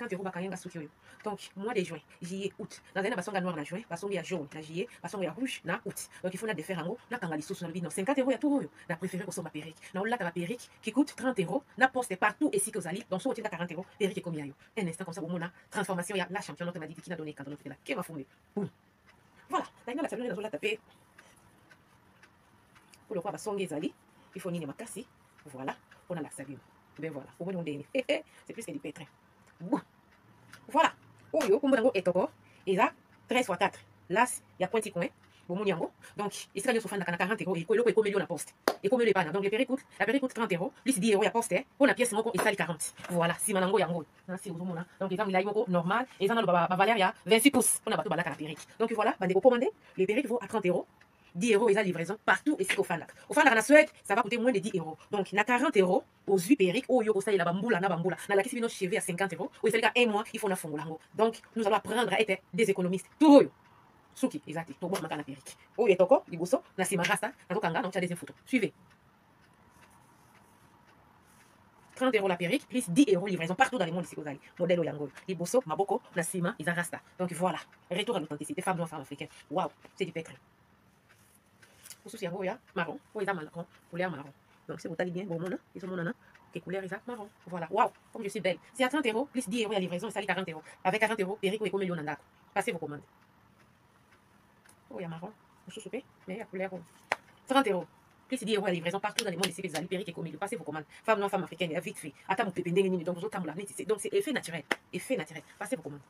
50 euros bakayanga suki oyo. Donc mois de juin, juillet, août. Dans un basonga noir na juin, basonga ya jaune na juillet, basonga ya rouge na août. Donc il faut na défaire en haut, na kanga li sous na bino 50 euros ya tout oyo. Na préféré ko somba perruque. Na ola ta perruque qui coûte 30 euros, na poste partout ici que vous allez. Donc so otinda 40 euros, perruque combien yo. Un instant comme ça bon na transformation ya la championne m'a dit qui n'a donné quand on fait la qui va fonder. Voilà, là la salon na zola taper. Pour le roi basonga ezali, il faut nini makasi. Voilà, on a la saline. Ben voilà, au moins c'est plus que du pétrin. Voilà. Oyo, kumburango etoko, eza 13 x 4. Là, il y a pointi coin. Donc, ici, il y a 40 euros. Et il y a la poste. Et comme le pan. Donc, la péri coûte 30 euros. Plus 10 euros, il y a poste. Pour la pièce, il y a 40. Voilà. Si manango yango. Donc, il y a normal. Et ça, il y a 26 pouces. On a battu la péri. Donc, voilà. Les péri vont à 30 euros. 10 euros, et la livraison partout ici au Fanlac. Au Fanlac, en Suède, ça va coûter moins de 10 euros. Donc, il y a 40 euros aux huit perruques. Oh, yo, ça, il y a bamboula, na bamboula. Na la kisi, cheveux à 50 euros. Ou il fait un mois, il faut na fongolango. Donc, nous allons apprendre à être des économistes. Tout yo. Suki, exact. Donc, moi, je m'en perruque. Oh, il y a toko, il bosso, na si marasta, na tokanga, donc, tu as des photos. Suivez. 30 euros la perruque, plus 10 euros livraison partout dans le monde ici aux allez. Modèle Oyango. Les bosso, maboko, na sima, ils rasta. Donc, voilà. Retour à l'authenticité. Femmes noires, femmes africaines. Waouh, c'est du pétrin. Pour ceux qui marron, ou ils ont marron, couleur marron. Donc, si vous allez bien, bon, ils ont mon qui couleur ils ont marron. Voilà, waouh, comme je suis belle. C'est à 30 euros, plus 10 euros la livraison, ça 40 euros. Avec 40 euros, Perico et Comélion Nandako. Passez vos commandes. Oh, il y a marron, vous soupez, mais il y a couleur 30 euros. Plus 10 euros la livraison partout dans le monde ici, les Perico et Comélion. Passez vos commandes. Femmes noires, femmes africaines, vite fait. Attends, mon pépé, donc vous autres, donc c'est effet naturel. Effet naturel. Passez vos commandes.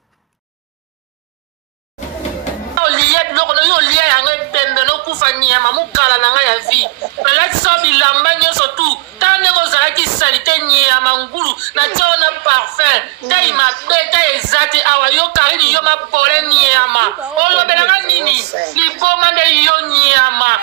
Nyama mukala na nga ya vie la sobi lamba nyoso tu tane ko zaki salite nyama ngulu na tona parfum dai ma beta ezati awa yo karini yo ma pole nyama olobelanga nini liboma de yo nyama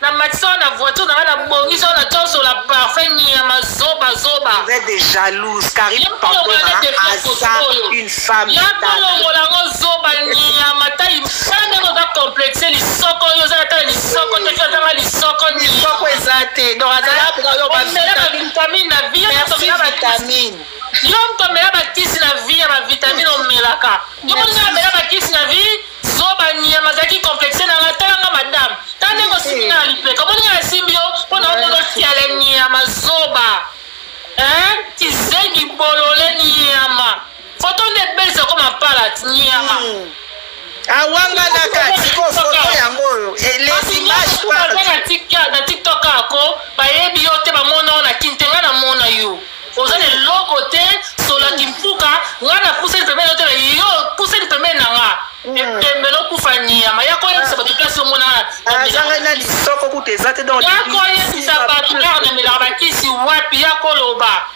na matso na voiture na bongiso na toso la parfum nyama zoba zoba. Vous êtes des jalouses car il pardonnera à ça une femme. Ya polo molango zoba nyama tai sane ko da complexer li soko yo za ta li soko te fata li soko ni soko ezate donc azala yo ba vitamine na vie yo vitamine yo tomela ba kisi na vie ba vitamine o melaka yo na mela ba kisi na vie zoba nyama zaki complexer na tanga madame tande ko simina lipe ko mona simbio pona ono tiale nyama zoba tizengi bolole nyama photo de belle comme un palat nyama awanga na kati ko photo yango et les images na TikTok ako bayebi yo te bamona na kintenga na mona yo oza le lokote sola kimpuka ngana pousse le pembe te yo pousse le pembe na nga pembe no kufanyia maya ko yesa batu place mona azanga na lisoko kutezate donc yako yesa batu na mela bakisi wapi yako loba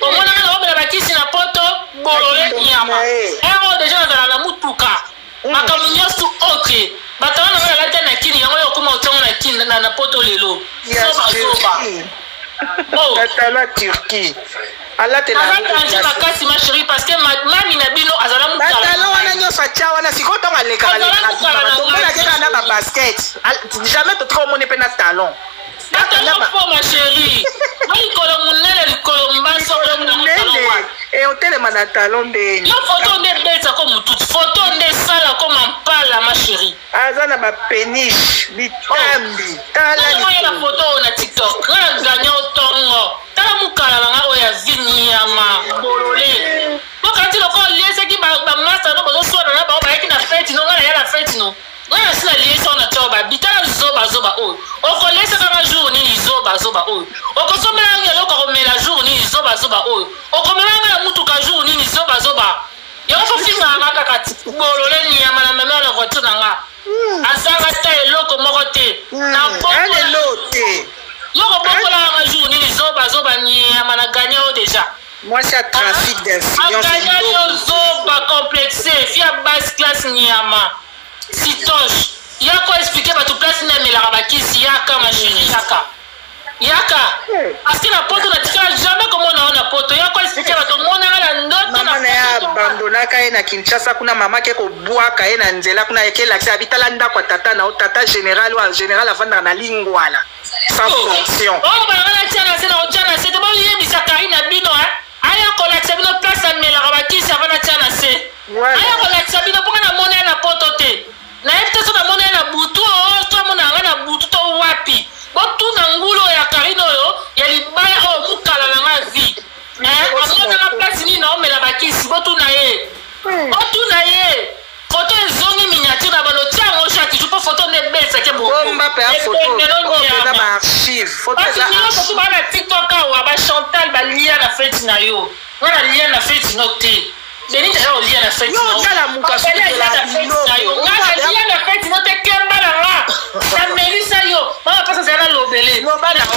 omona na loba bakisi na poto bolole nyama ero déjà na mutuka makamunyosu ok batana na la tena kini yango yo kuma otonga na kini na poto lelo soba oh la Turquie ala tena ala makasi ma chérie parce que mami na bino azala mukala batalo wana nyoso achawa na siko tonga leka na keka na ba basket jamais to trop mone pe na talon talon pour ma chérie moi kolo munele likolo mbaso munele et hôtel na talon de yo photo de besa comme toute photo de sala comme mpala ma chérie azana ba peniche bitambi tala la photo na TikTok na ganyo tongo tala mukala nga oya vinyama bolole bokati loko liese ki ba master no bozo so na ba yeki na fête no ngala ya la fête no ngala sila liese na toba bitala zoba o okolesa kama jour ni zoba o okosomela ngelo ko komela jour ni zoba o okomela ngala mutuka jour ni zoba yo fo finga ngaka kati bolole nyama na meme na voiture nga azanga ta eloko moko te na bokote loko bokola nga jour ni zoba nyama na gagné déjà moi c'est un trafic d'influence gagné zoba complexé fia basse classe nyama sitoche yako expliquer ba tout place na melaka bakisi yaka ma chérie yaka parce que la poto na tika jamais comme on a poto yako expliquer ba tout mona na ndoto na ya abandona ka na Kinshasa kuna mama ke ko bwaka na nzela kuna yake l'accès habitala ndako tata na tata général ou général avanda na lingwala sans fonction oh ba na tia na c'est na c'est de bon yebisa Karina bino aya ko l'accès bino place na melaka bakisi otuna ye photo ezongi miniature na balotia yango chaque jour mpo photo nebesake bomba mpe ya photo eza baarchive photo eza archive bana tiktok awa bachantal balia na feti na yo nga na lia na feti no te benita yo olia na feti na feti no te kemba na nga na melisa yo mama pasa zala na lobele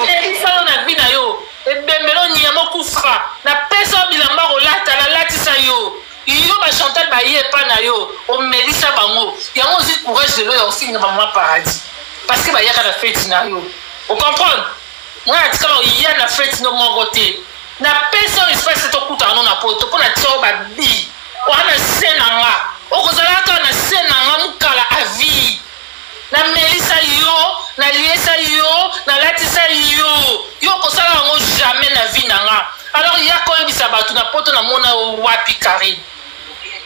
melisa yo na vi na yo ebembelo nyamo kufa na pesa bilamba kolata na latisa yo yo bachantal baye epa na yo omelisa bango yango ozwi courage de lo ya ofinga bamama paradis parce que bayaka na feti na yo ocomprendre nga natikala oya na feti no moko te na pesa oyo espèce tokutaka no na poto mpo na tia oyo babi oya na se na nga okozalaka na se na nga mokala avi na melisa yo na liesa yo na latisa yo yo okosala yango jamais na vie na nga alors yaka oyebisa bato na poto namona yo wapi Karine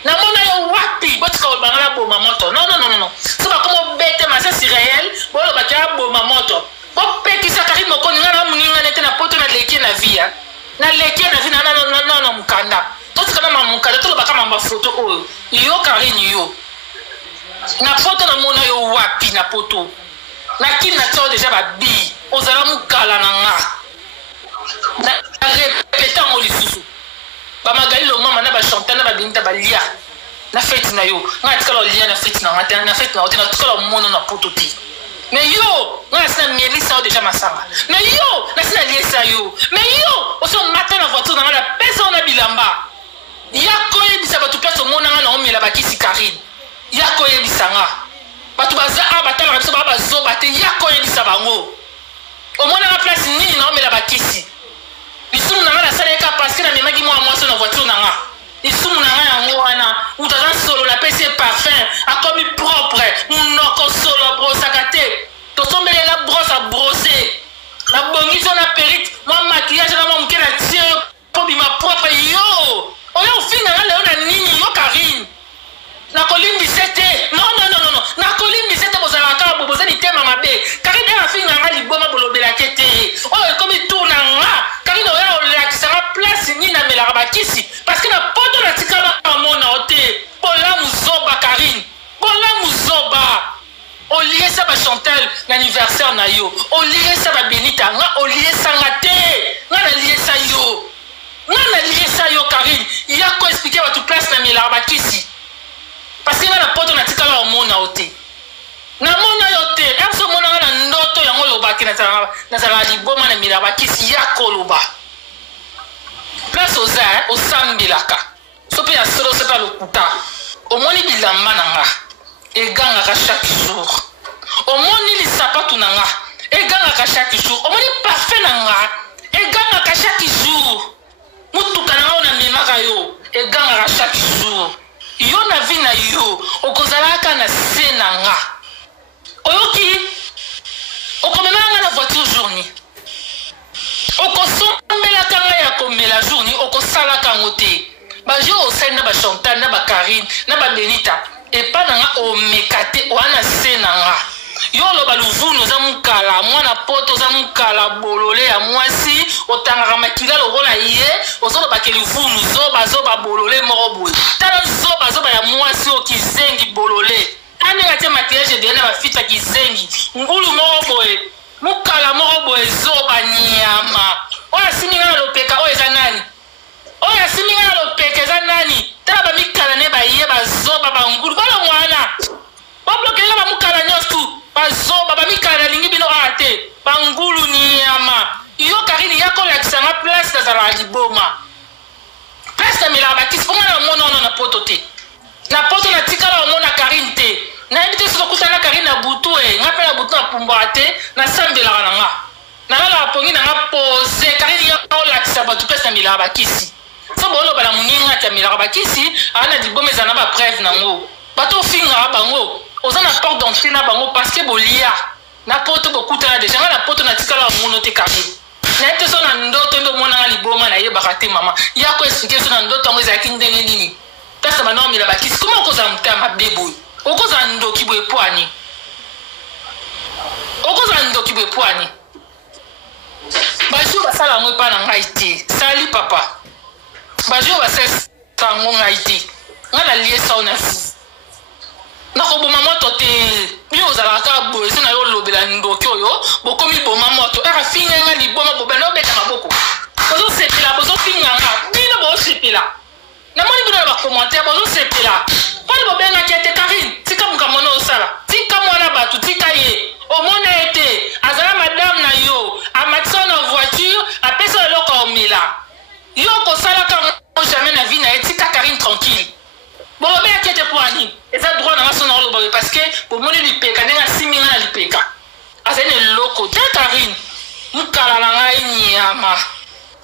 namona yo wapi botika olobanga na boma moto non so bakoma obete masasi réel bolobaki ya boma moto bopekisa Karine mokoni nga na moninga nete na poto na leki na vie na leki na vie na mokanda totika na mamokanda tolobaka mamba foto oyo yo Karine yo na poto namona yo wapi na poto nakini na tia deja babi ozala mokala na nga na repete yango lisusu bamagali lomama na bachantal na babenita balia na feti na yo nga natikala olia na feti na nga te na feti na yo te natikala omono na poto te mais yo nga nasi na mielisa yo deja masanga mais yo nasi na liesa yo mais yo osi omata na voiture na nga na pesa yo na bilamba yako oyebisa bato place omona nga na omela bakisi Karine yako oyebisa nga bato baza a batalaka biso baa bazoba te yako oyebisa bango omona nga place nini na omela bakisi lisumu na nga nasaleka parce que namemaki mwa mwasi na voiture na nga lisumu na nga yango wana utaza solo napesi parfum akomi propre munoko solo brosaka te tosombelela brosse a brose nabongisi yo na perike mwa makillage na mwa moke na tie yo mpo bima propre yo oyo ofinga nga leo na nini yo Karine nakolimbise te non nakolimbise te bozalaka kaka bobozani tema mabe Karine ena finga nga liboma bolobelake te oyo ekomi tour na nga Karine oyo olakisaka place nini namelaka bakisi parce que na poto natikala amona o te bolamu zoba Karine bolamu zoba oliesa bachantal na anniversaire na yo oliesa babenita nga oliesanga te nga naliesa yo Karine yako explike bato place namelaka bakisi parce que nga na poto natikala omona o te namona yo te ese omonanga na ndoto yango olobaki nazala liboma na milaka bakisi yako oloba place oza osambelaka so mpe ya solo so mpe alokuta omoni bilamba na nga egangaka chaque jour omoni lisapatu na nga egangaka chaque jour omoni parfum na nga egangaka chaque jour mutuka na nga oyo namemaka yo egangaka chaque jour yo na vi na yo okozalaka na se na nga oyoki okomemaka nga na voiture journée okosombelaka nga ya komela journée okosalaka yango te bajour osali na bachantal na bakarine na babenita epa na nga omeka te oya na se na nga yo oloba luvunu oza mokala mwana poto oza mokala bolole ya mwasi otangaka makila lokola ye ozolobake luvunu zoba bolole moko boye tala zoba ya mwasi oyo kizengi bolole andenga te makillage edeye na bafita kizengi ngulu moko boye mokala moko boye zoba nyama oyo asiminga na lopeka oyo eza nani oyo asiminga na lopeka eza nani tala bamikala ne baye bazoba bangulu bala mwana bablokelela bamokala nyonso bazoba bamikala nalingi bino aya te bangulu nyama yo Karine yako olakisanga place nazalaka liboma place namelaka bakisi mponga na omona ono na poto te na poto natikala omona Karine te nayebi te soki okutana Karine na butu nga mpe na butu napumbwaka te nasambelaka na nga nalalaka pongi na nga pose Karine yako olakisa bato place namelaka bakisi so booloba na moninga ati amelaka bakisi aa na liboma eza na bapreve nango bato ofingaka bango oza na porte d'entrée na bango parce que bolia na poto bokutana deja nga na poto natikala bamono te Karine nayebi te so na ndoto nde omonanga liboma nayebaka te mama yako explike so na ndoto yango ezalaki ndenge nini place na bana omela bakisi koma okozala motema mabe boye okozala ndoki boye pwani bajour basala yango epa na ngai te sali papa bajour basalisa yango ngai te ngana lié ça on a nakoboma moto te yo ozalaka boye se na yo olobela ndoki oyo bokomi boma moto aka fingenga liboma bobena obeta maboko bozosepela bozofinganga bino bozosepela namoni bino na bakommentaire bozosepela mponi bobengaki ete Karine tika makambo na osala tika mwana bato tika ye omona ete azala madame na yo amatisa na voiture apesa eloko omela yo kosalaka jamais na vie na ye tika Karine tranquille bolobeyaki ete po ani eza droit nanga so na oloba parce que bomoni lipeka ndenge asiminga na lipeka azali na eloko te Karine mokala na ngai nyama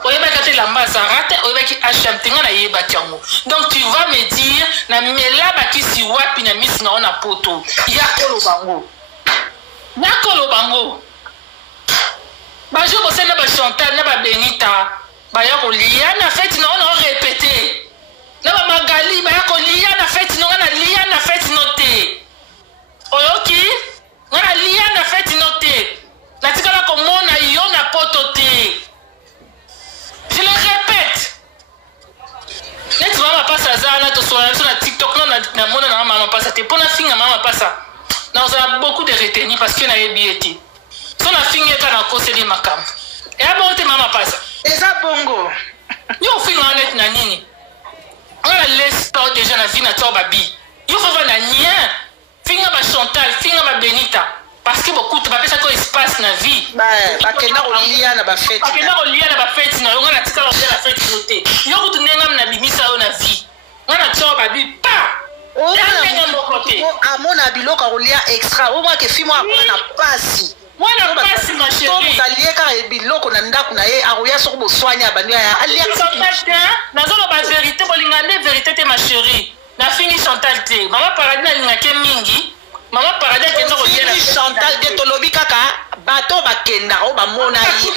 oyebaki ate lamba azara te oyebaki HMT nga nayebaki yango donc tu vas me dire na mela bakisi wapi na misi na o na poto ya kolobango bajo bosali na bachantal na babenita baya kolia na feti na o na orepete na bamagali baya kolia na feti no nga na lia na feti no te oyoki nga na lia na feti no te natikala komona yo na poto te. Je le répète. Net mama pasa zana to soya sur la TikTok non na mona na mama pasa te pona finga mama pasa. Na on a beaucoup de retenir parce que na yebieti. So na finga ka na koseli makam. E abote mama pasa. Eza bongo. Yo finga net na nini? On a laissé déjà na vie na to babi. Yo fa na nien. Finga ba Chantal, finga ba Benita. Parce que beaucoup de ça quoi espace na vie bakenda kolia na bafete bakenda kolia na bafete na yonga na tika la fete côté yo kutunenga na bimisa yo na vie ngana tso babi pa amona biloko kolia extra au moins que fimo akona na pasi mwana pasi ma chérie salie ka biloko na ndako na ye aroya soko boswanya banu ya alia na zolo ba vérité bolingane vérité te ma chérie na fini Chantal te mama paradis na lingake mingi Maman paradis kenda ko yela Chantal de tolobi kaka bato bakenda o ba mona yi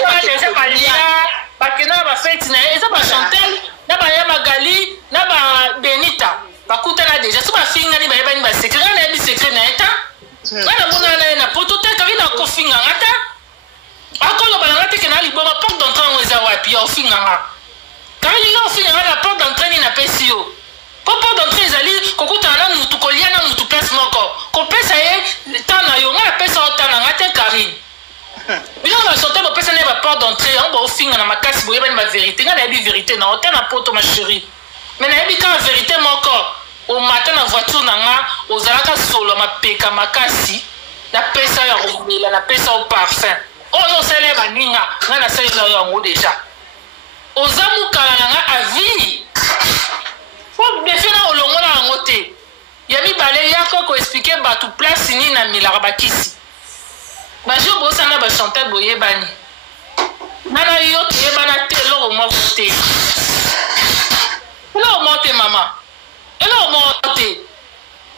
bakenda ba fête na eza ba Chantal na ba ya Magali na ba Benita bakuta na déjà so ba finga ni ba yeba ni ba secret na bi secret na eta bana mona na poto te ka bina ko finga ngata akolo bana ngata ke na liboma porte d'entrée ngweza wapi ya finga nga kali yo finga na porte d'entrée ni na pesio Papa d'entrée ezali kokutana na mutu kolia na mutu place moko kopesa ye tana yo nga pesa otana ngate Karine bilo ba sorte ba pesa ne ba porte d'entrée on ba ofinga na makasi boyeba ni ba vérité nga na bi vérité na otana poto ma chérie mais na bi ka vérité moko au matin na voiture na nga ozalaka solo mapeka makasi na pesa ya romela na pesa au parfum oyo sele ba ninga nga na sele na yango déjà ozamu kala na nga a vie faut défier na olongola yango te ya mibale yako ko expliquer batu place ni na milaka bakisi bajo bosana ba Chantal boyebani nana yo toyebana te eloko moko te eloko moko te mama eloko moko te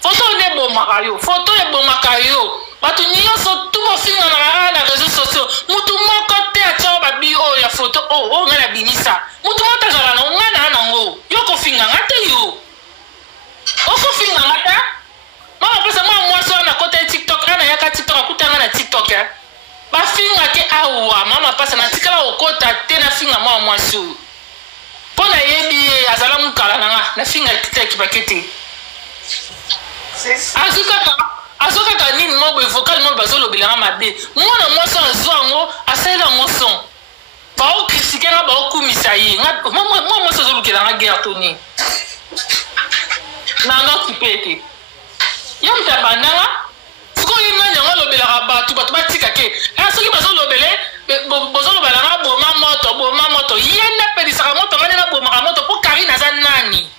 foto nebomaka yo foto ebomaka yo batu nyonso tu bofinga na réseaux sociaux mutu moko te atya babi oyo ya foto oyo nga na binisa mutu moko tazala na nga na nango yo kofinga nga te yo okofinga nga ta mama pesa mwa mwasi na kota TikTok ana yaka TikTok akutanga na TikTok bafinga ke awa mama pesa na tikala okota te na finga mwa mwasi oyo mpona yebi azala mukala na nga na finga TikTok bakete azokaka nini moko evocal moko bazolobelanga mabe mwana mwasi azwa yango asalela yango son baokritike nga baokumisa ye mwa mwasi azolukelanga guerre toni nanga okipe ete yo mutu abandanga sikoyo ngani yango alobelaka bato batika ke soki bozolobelanga boma moto ye napelisaka moto ngani nabomaka moto mpo Karine aza nani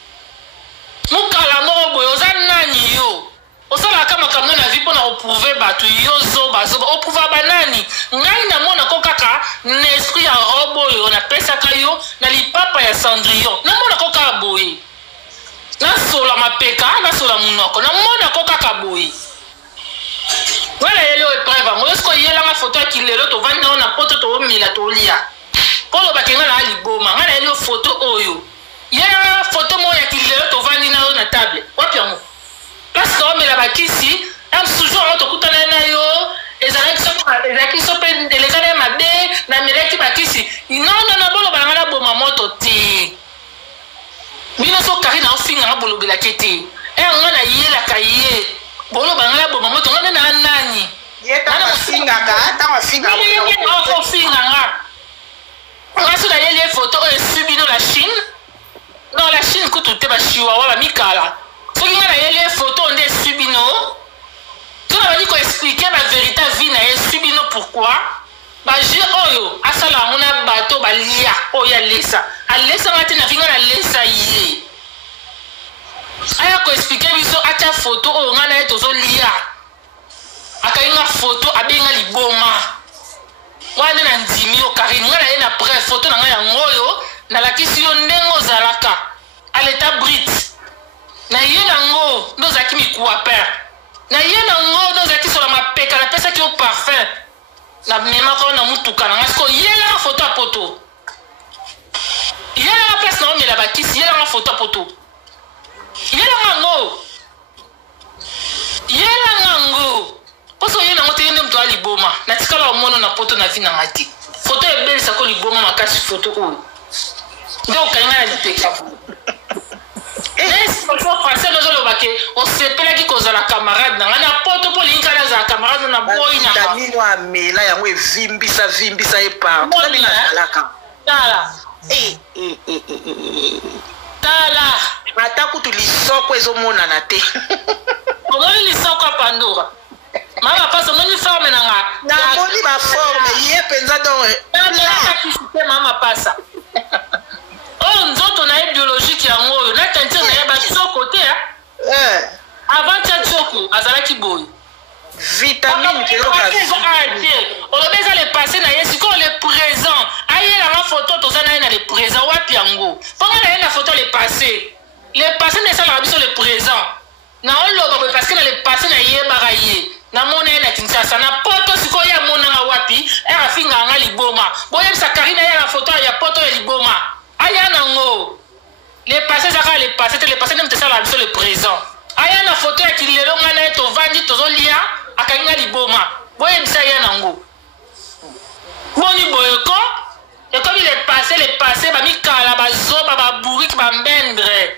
mokala moko boye oza nani yo osalaka makambo na vie mpona oprouve bato yozo bazoba oprouve banani ngai namona ko kaka na esprit ya robe oyo napesaka yo na lipapa ya Cendrillon namona ko kaka boye nasola mapeka nasola munoko namona ko kaka boye wala yelo epreuve yango yosko yelanga foto ya kilelo tovandi nao na poto toomela tolia polo bakenga na liboma ngai na yeli foto oyo yela foto mo ya kilelo tovandi nao na table wapi yango place toomela bakisi toujours awa tokutana na yo ezalaki so mpe elekana mabe na melaki bakisi nono na bolo balanga na boma moto te bino so Karine Karine ofinga bolobela kete ngana yelaka ye bolo bangala bo mamoto ngana na nani yeta mafinga nga so na yeli photo oyo esubi no la Chine non la Chine kutu te bashiwawa bamikala soki nga na yeli photo nde esubi no so na bandi koexplike bavérité vie na ye esubi no pourquoi baje oyo asala yango na bato balia oyo alesanga te na vinga na lesa ye aya koexplike biso atia photo oyo nga na ye tozolia akalinga photo abenga liboma wana na ndimi yo Karine nga na ye na preuve photo na nga yango oyo nalakisi yo ndenge ozalaka à l'état brite na ye nango ndo ozalaki mikuwa pere na ye nango ndo ozalaki sola mapeka napesaki yo parfum na memaka na mutuka na nga siko yelanga photo ya poto yelanga place na omela bakisi yelanga photo ya poto yelanga ngo poso ye nango te ye nde moto aliboma natikala omono na poto na vi na nga te photo ebelisako liboma makasi photo oyo nde okalinga na lipeka français nozolobake osepelaki kozala camarade na nga na poto mpo lingi kala azala camarade na boyi na vitamino amela yango evimbisa ye partalaka tala ata kutu lisoko ezomonana te omoni lisoko ya pandora mama pasa omoni forme na nga namoni baforme ye mpenza donakisite mama pasa oyo nzoto na ye biologique yango oyo na tentire na ye basoko te avant tia tioko azalaki boye vitamine olobi eza le passé na ye sikoyo le présent ayelanga photo toza na ye na le présent wapi yango mponga na ye na photo le passé nesalaka biso le présent na oloba boye parce que na le passé na yebaka ye namona ye na Kinshasa na poto sikoyo ye amonanga wapi afinganga liboma boyebisa Karine ye na photo ya poto ya liboma aya nango le passé ezaka le passé te le passé nde tesala biso le présent aya na photo ya kilelo nga na ye tovandi tozolia akanginga liboma boyebisa ye nango boni boyeko ekomi le passé bamikala bazoba baburiki bambendre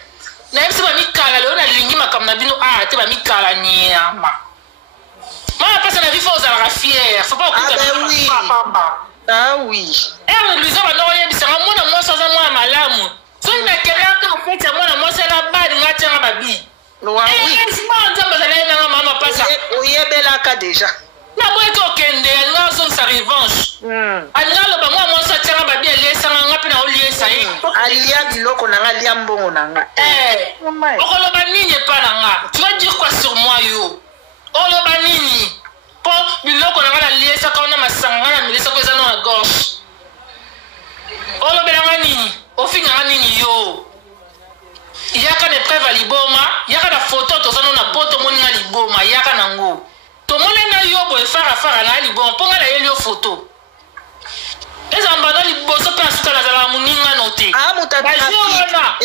nayebisi bamikala lelo nalingi makambo na bino te bamikala nyama mama pasa na vifo ozalaka fiere faut pas oui luizo bando oyebisanga mwana mwasi aza mwana malamu soki nakelaka ofeti ya mwana mwasi ala badi nga tianga babi nzambe azala ye nanga mama pasa oyebelaka deja naboyeki okende alinga azongisa revanche alinga aloba mwana mwasi atianga babi aliesanga nga mpe na oliesa ye alia biloko na nga alia mbongo na nga okoloba nini epa na nga tu vas dire quoi sur moi yo oloba nini mpo biloko na nga naliesaka wana masanga nga na milesako eza na gorge olobelanga nini ofinganga nini yo yaka na epreuve ya liboma yaka na foto tozano na poto moninga liboma yaka nango tomonenga yo boye farafara na liboma mpo nga na yeli yo foto eza mbanda liboso mpe asuka nazalaka moninga no te bajowana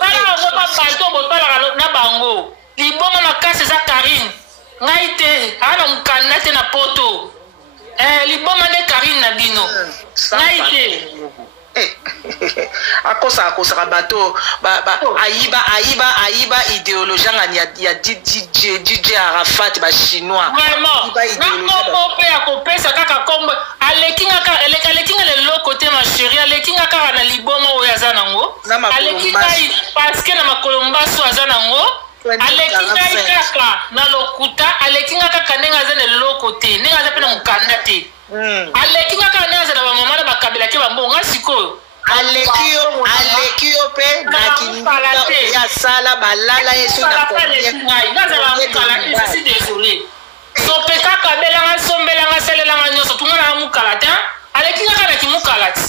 talaka ngo babato botalaka na bango liboma makasi eza Karine ngai te ana mokanda te na poto liboma nde Karine na bino ngai te akosaka bato ayiba idéologie ngani ya DJ Arafat bachinois nakombo mpe ya kopesa kaka kombo alekinga leloko te masheri alekinga kaka na liboma oyo aza nango alekingai parceke na makolo mbaso aza nango alekingai kaka na lokuta alekinga kaka ndenge aza na eloko te ndenge aza mpe na mokanda te alekinga kaka ndenge aza na bamama na bakabelaki bambonga sikoyo aleki yo mpe na kinga ya sala balala yesu na nazala mokala te si désolé sope kaka belanga sombelanga salelanga nyonso tungalanga mokala te aleki kaka na kimokala ti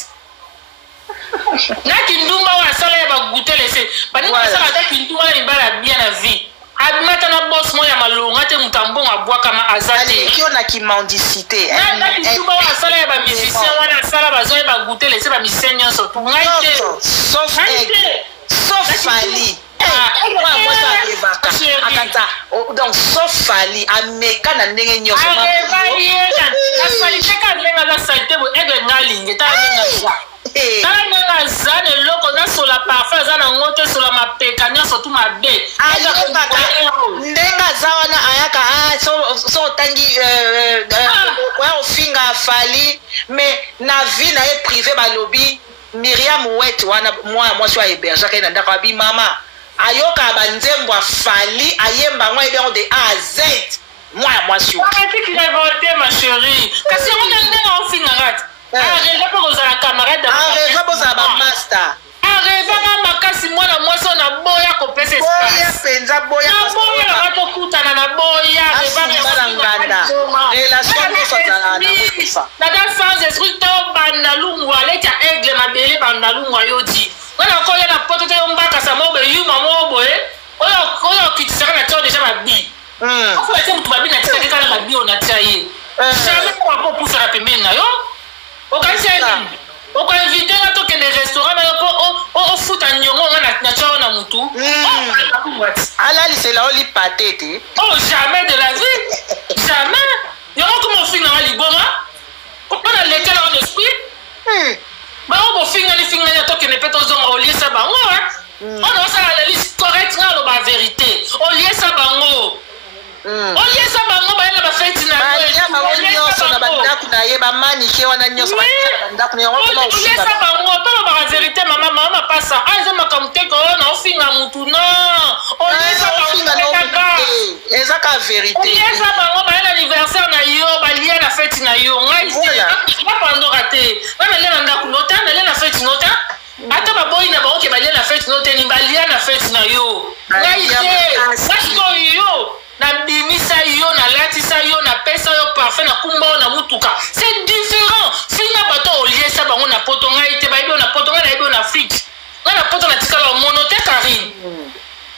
na kindumba oyo asala ya bagutele se baninga asala ata kindumba na mibala bia na vie abimata na boss mo ya malonga te moto ambongo abwakama aza te aleki yo na kimandicité na kindumba oyo asala ya bamusicien wana asala bazoya bagutele se bamusicien nyonso tungai te sauf Fali donc sauf Fali ameka na ndenge nyonso asali te ka ndenge aza sali te bo ege nga linge ta ndenge aza tala ndenge aza na eloko nasola parfum aza nango te sola mapeka nyonso tu mabe ayebaka ndenge aza wana ayaka so otangi oya ofinga afali mais na vie na ye privé balobi Miriam Ouette wana mwana mwasi wa hébergeaka ye na ndako abi mama ayoka banzembo afali ayemba ngo ebengo de A à Z mwana mwasi qui révolté ma chérie kasi yango ndenge ofinga ngati arrêta mpo kozala camarade arrêta bozala bamaster arrêta nga makasi mwana mwasi oyo naboya kopesa boya mpenza boya naboyelaka tokutana na boya asumba na nganda relation nyonso azalaka nango kufa nada sans esprit tobanda lungwa aleti ya aigle mabele banda lungwa yo di wana koya na poto te yo mbakasa mo boye yuma mo boye oyo okitisaka na tia deja mabi ofu ete mutu mabi natikaki kala mabi oyo natia ye jamais wako opusaka pembeni na yo okanisi nini okoinvite nga tokende restaurant na yo mpo ofuta niongo nga na tia oyo na mutu alalisela olipa te te oh jamais de la vie jamais yango koma ofinganga libonga mpona lekela on esprit bango bofingani fingani ya tokende mpe tozonga oliesa bango ona osala lelise correct nga aloba vérité oliesa bango oliesa bango bayela bafeti na nyonso na bandako na ye bamanike wana nyonso bandako na oliesa bango tolobaka vérité mama mapasa eza makambo teke oyo na ofinga mutu no eza ka vérité oliesa bango bayela anniversaire na yo balie na feti na yo ngai bapandoka te nga nalie na ndako no te nalie na feti no te ata baboyi na bango ke balie na feti no te ni balie na feti na yo ngai te nasikoyo yo nabimisa yo nalatisa yo napesa yo parfait nakumba yo na mutuka c'est différent finga bato oliesa bango na poto ngai te bayebi yo na poto ngai nayebi yo na afrique ngai na poto natikala omono te Karine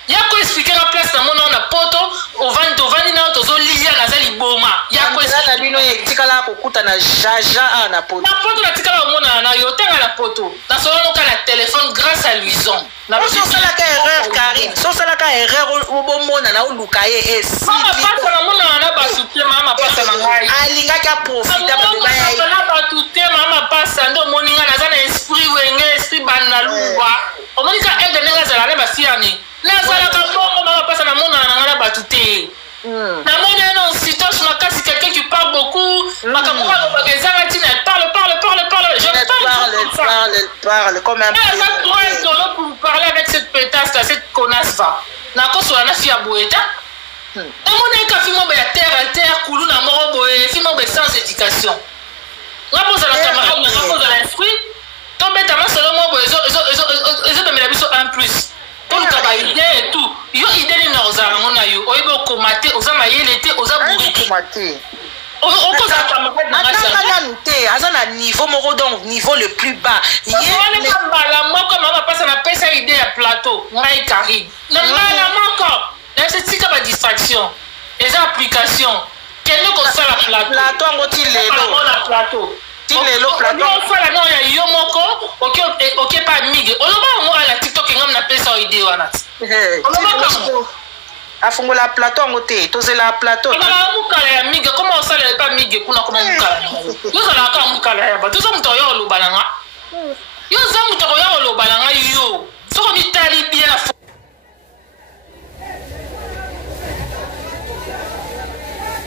yako expliquer la place na mona na poto ovandi na tozolia naza liboma yako na bino etikala kokuta na jaja na poto natikala omona na yo tenga na poto nasola noka na téléphone grâce à Luison sosalaka erreur Karine sosalaka erreur obomona na oluka ye mapasa na mona na bato te mama pasa na ngai alingaki aprofita na bato te mama pasa nde omoni nga naza na esprit wenge esprit banda lungwa omonika ede ndenge azala ne bafiani nazalaka bongo mama pasa na mona na nga na bato te namoni ena onsitoche makasi quelqu'un qui parle beaucoup makambo alobaka ezanga ntina parle je parle comme un peu pour parler avec cette pétasse là cette connasse va nakosola na fia boeta omona eka fimo ya terre à terre kulu na moko boye fimo sans éducation ngapozala camarade na ngapozala esprit tobeta masolo mo boye ezobemela biso un plus toluka baide et tout yo ide nini ozala yango na yo oyebi okoma te oza mayele te oza buriki okozala camarade na nanu te aza na niveau moko donc niveau le plus bas yeoleka mbala moko mama pasa napesa ide ya plateau ngai Karine na mbala moko nayebisa tika badistraction eza application kende kosala plateau yango ti lelo na plateau tilelo plateau no ya yo moko oke pa mige oloba yango ala TikTok ngam na pesa ide wana afungola plateau yango te tozela plateau ezala mokala ya mige koma osala epa mige kuna koma mokala yozalaka mokala ya bato oza moto oyo oloba na nga yo oza moto oyo oloba na nga yo soko mitali bien na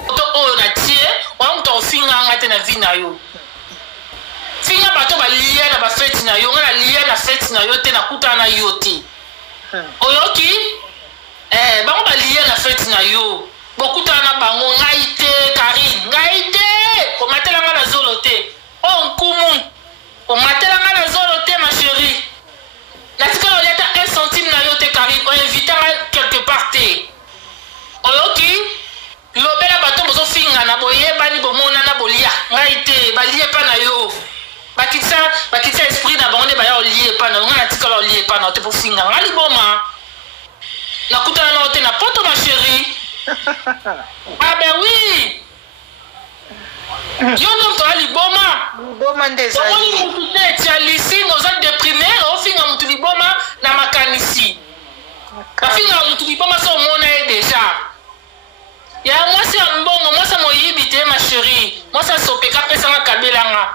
foto oyo na tie oya moto ofinga nga te na vi na yo finga bato balia na bafeti na yo nga na lia na feti na yo te nakutana na yo te oyoki bango balia na feti na yo bokutana na bango ngai te Karine ngai te komatela nga na zolo te o nkumu komatela nga na zolo te ma chérie natikala oliata 1 centime na yo te Karine oinvita nga quelque part te oyoki lobela bato bozofinga na boyebani bomona na bolia ngai te balie pa na yo bakitisa esprit na bango nde baya olie pa na yo nga natikala olie pa na yo te bofinga nga liboma nakutana na yo te na poto ma chérie ah ben oui yo ndo mtoya liboma nde ezali omoni mutu te etia lisine oza déprimé ofinga mutu liboma na makanisi bafinga mutu liboma so omona ye deja ya mwasi ya mbongo mwasi ya moyibi te ma chérie mwasi asopeka pesanga kabelanga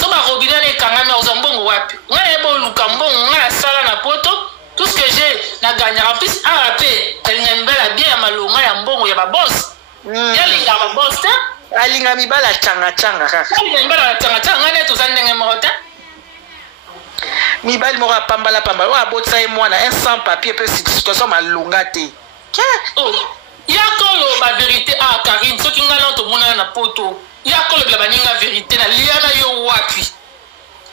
so ba robinet les kangami aux mbongo wapi ngai ebo luka mbongo ngai sala na poto tout ce que j'ai na gagner en plus AAP elle nyambela bien ya malonga ya mbongo ya ba boss ya linga ba boss ta alinga mibala changa kaka mibala changa ngai to zandenge mota mibali moko pambala wa abotsa ye mwana un sans papier pe situation malonga te ya kolo ba vérité a Karine soki ngana to mona na poto ya kolo la baninga vérité na liana yo wapi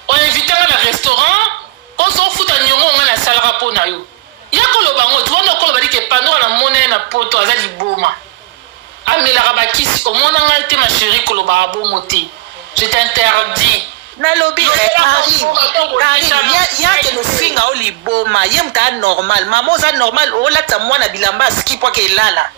on invite na restaurant on s'en fout à nyongo ngana salera pona yo ya kolo bango tu wana kolo ba dike pano na mona na poto azali boma amela rabakisi o mona ngate ma chérie kolo ba bongo te je t'interdis na lobby Karine ya le finga o liboma ye mta normal mama oza normal o lata mwana bilamba ski po ke lala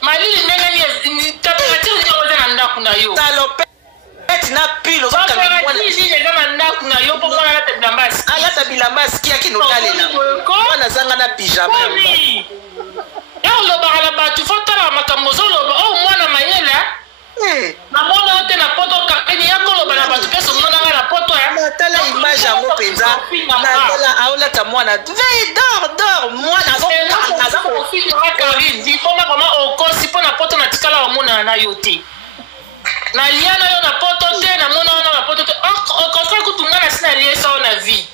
malili ndenge ni température ni oza na ndaku na yo salopette na pile oza kanga mwana ni na ndaku na yo po mwana lata bilamba ski ayata bilamba ski akino talela mwana zanga na pyjama ya olobaka na bato fo tala makambo ozoloba o mwana mayela namona ote na poto kakeni ya koloba na bato peso mona nga na poto natala image yango mpenza natala aolata mwana dor mwana aza kofinga Karine dipoma koma okosi mpo na poto na tikala omona na yo te na lia na yo na poto te namona wana na poto te okontra kutunga na si na lie sao na vie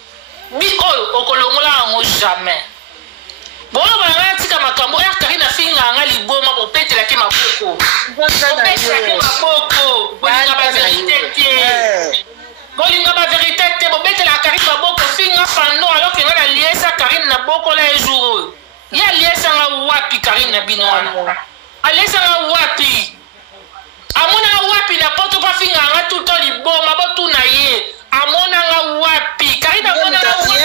bi oyo okolongola yango jamais bolo bana tika makambo ya Karine afinga anga liboma bopetelaki maboko bolinga ba vérité te bolinga ba vérité te bobetela Karine maboko finga pano alors que ngana liesa Karine na boko la jour oyo ya liesa nga wapi Karine na bino wana aliesa nga wapi amona wapi na poto pa finga anga tout temps liboma botuna ye amona nga wapi Karine amona nga wapi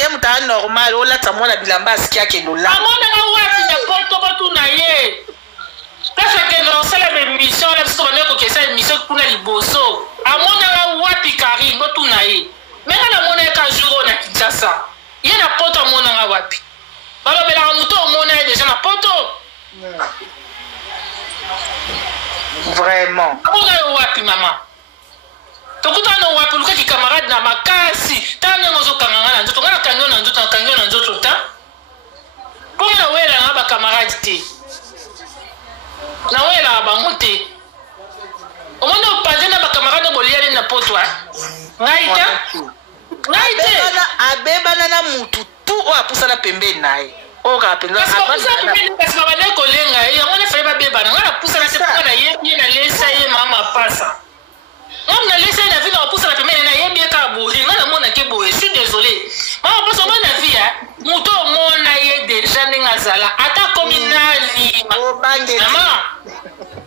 ye muta normal olata mwana bilamba aski yake lola amona nga wapi na poto botuna ye parce que non c'est la même mission là parce qu'on est ko kesa mission kuna liboso amona nga wapi Karine botuna ye mais na mona ka jour na Kinshasa ye na poto amona nga wapi balobela muto omona ye déjà na poto vraiment amona yo wapi mama tokutana wapi lukaki camarade na makasi tana ngozo kanganga na nzoto ngana kangyo na nzoto ta pour na wela na ba camarade te na wela bango te omona opanze na ba camarade boliale na poto ngai te abebana na mutu tu o apusana pembeni naye o ka penza kasi babane kolenga yango ne fai babebana ngana pusana se pona ye na lesa ye mama pasa on a laissé la vie dans pour ça la première année bien kaboué ngana mona ke boé je suis désolé mama parce que na vie muto mona ye déjà ngazala ata communali mama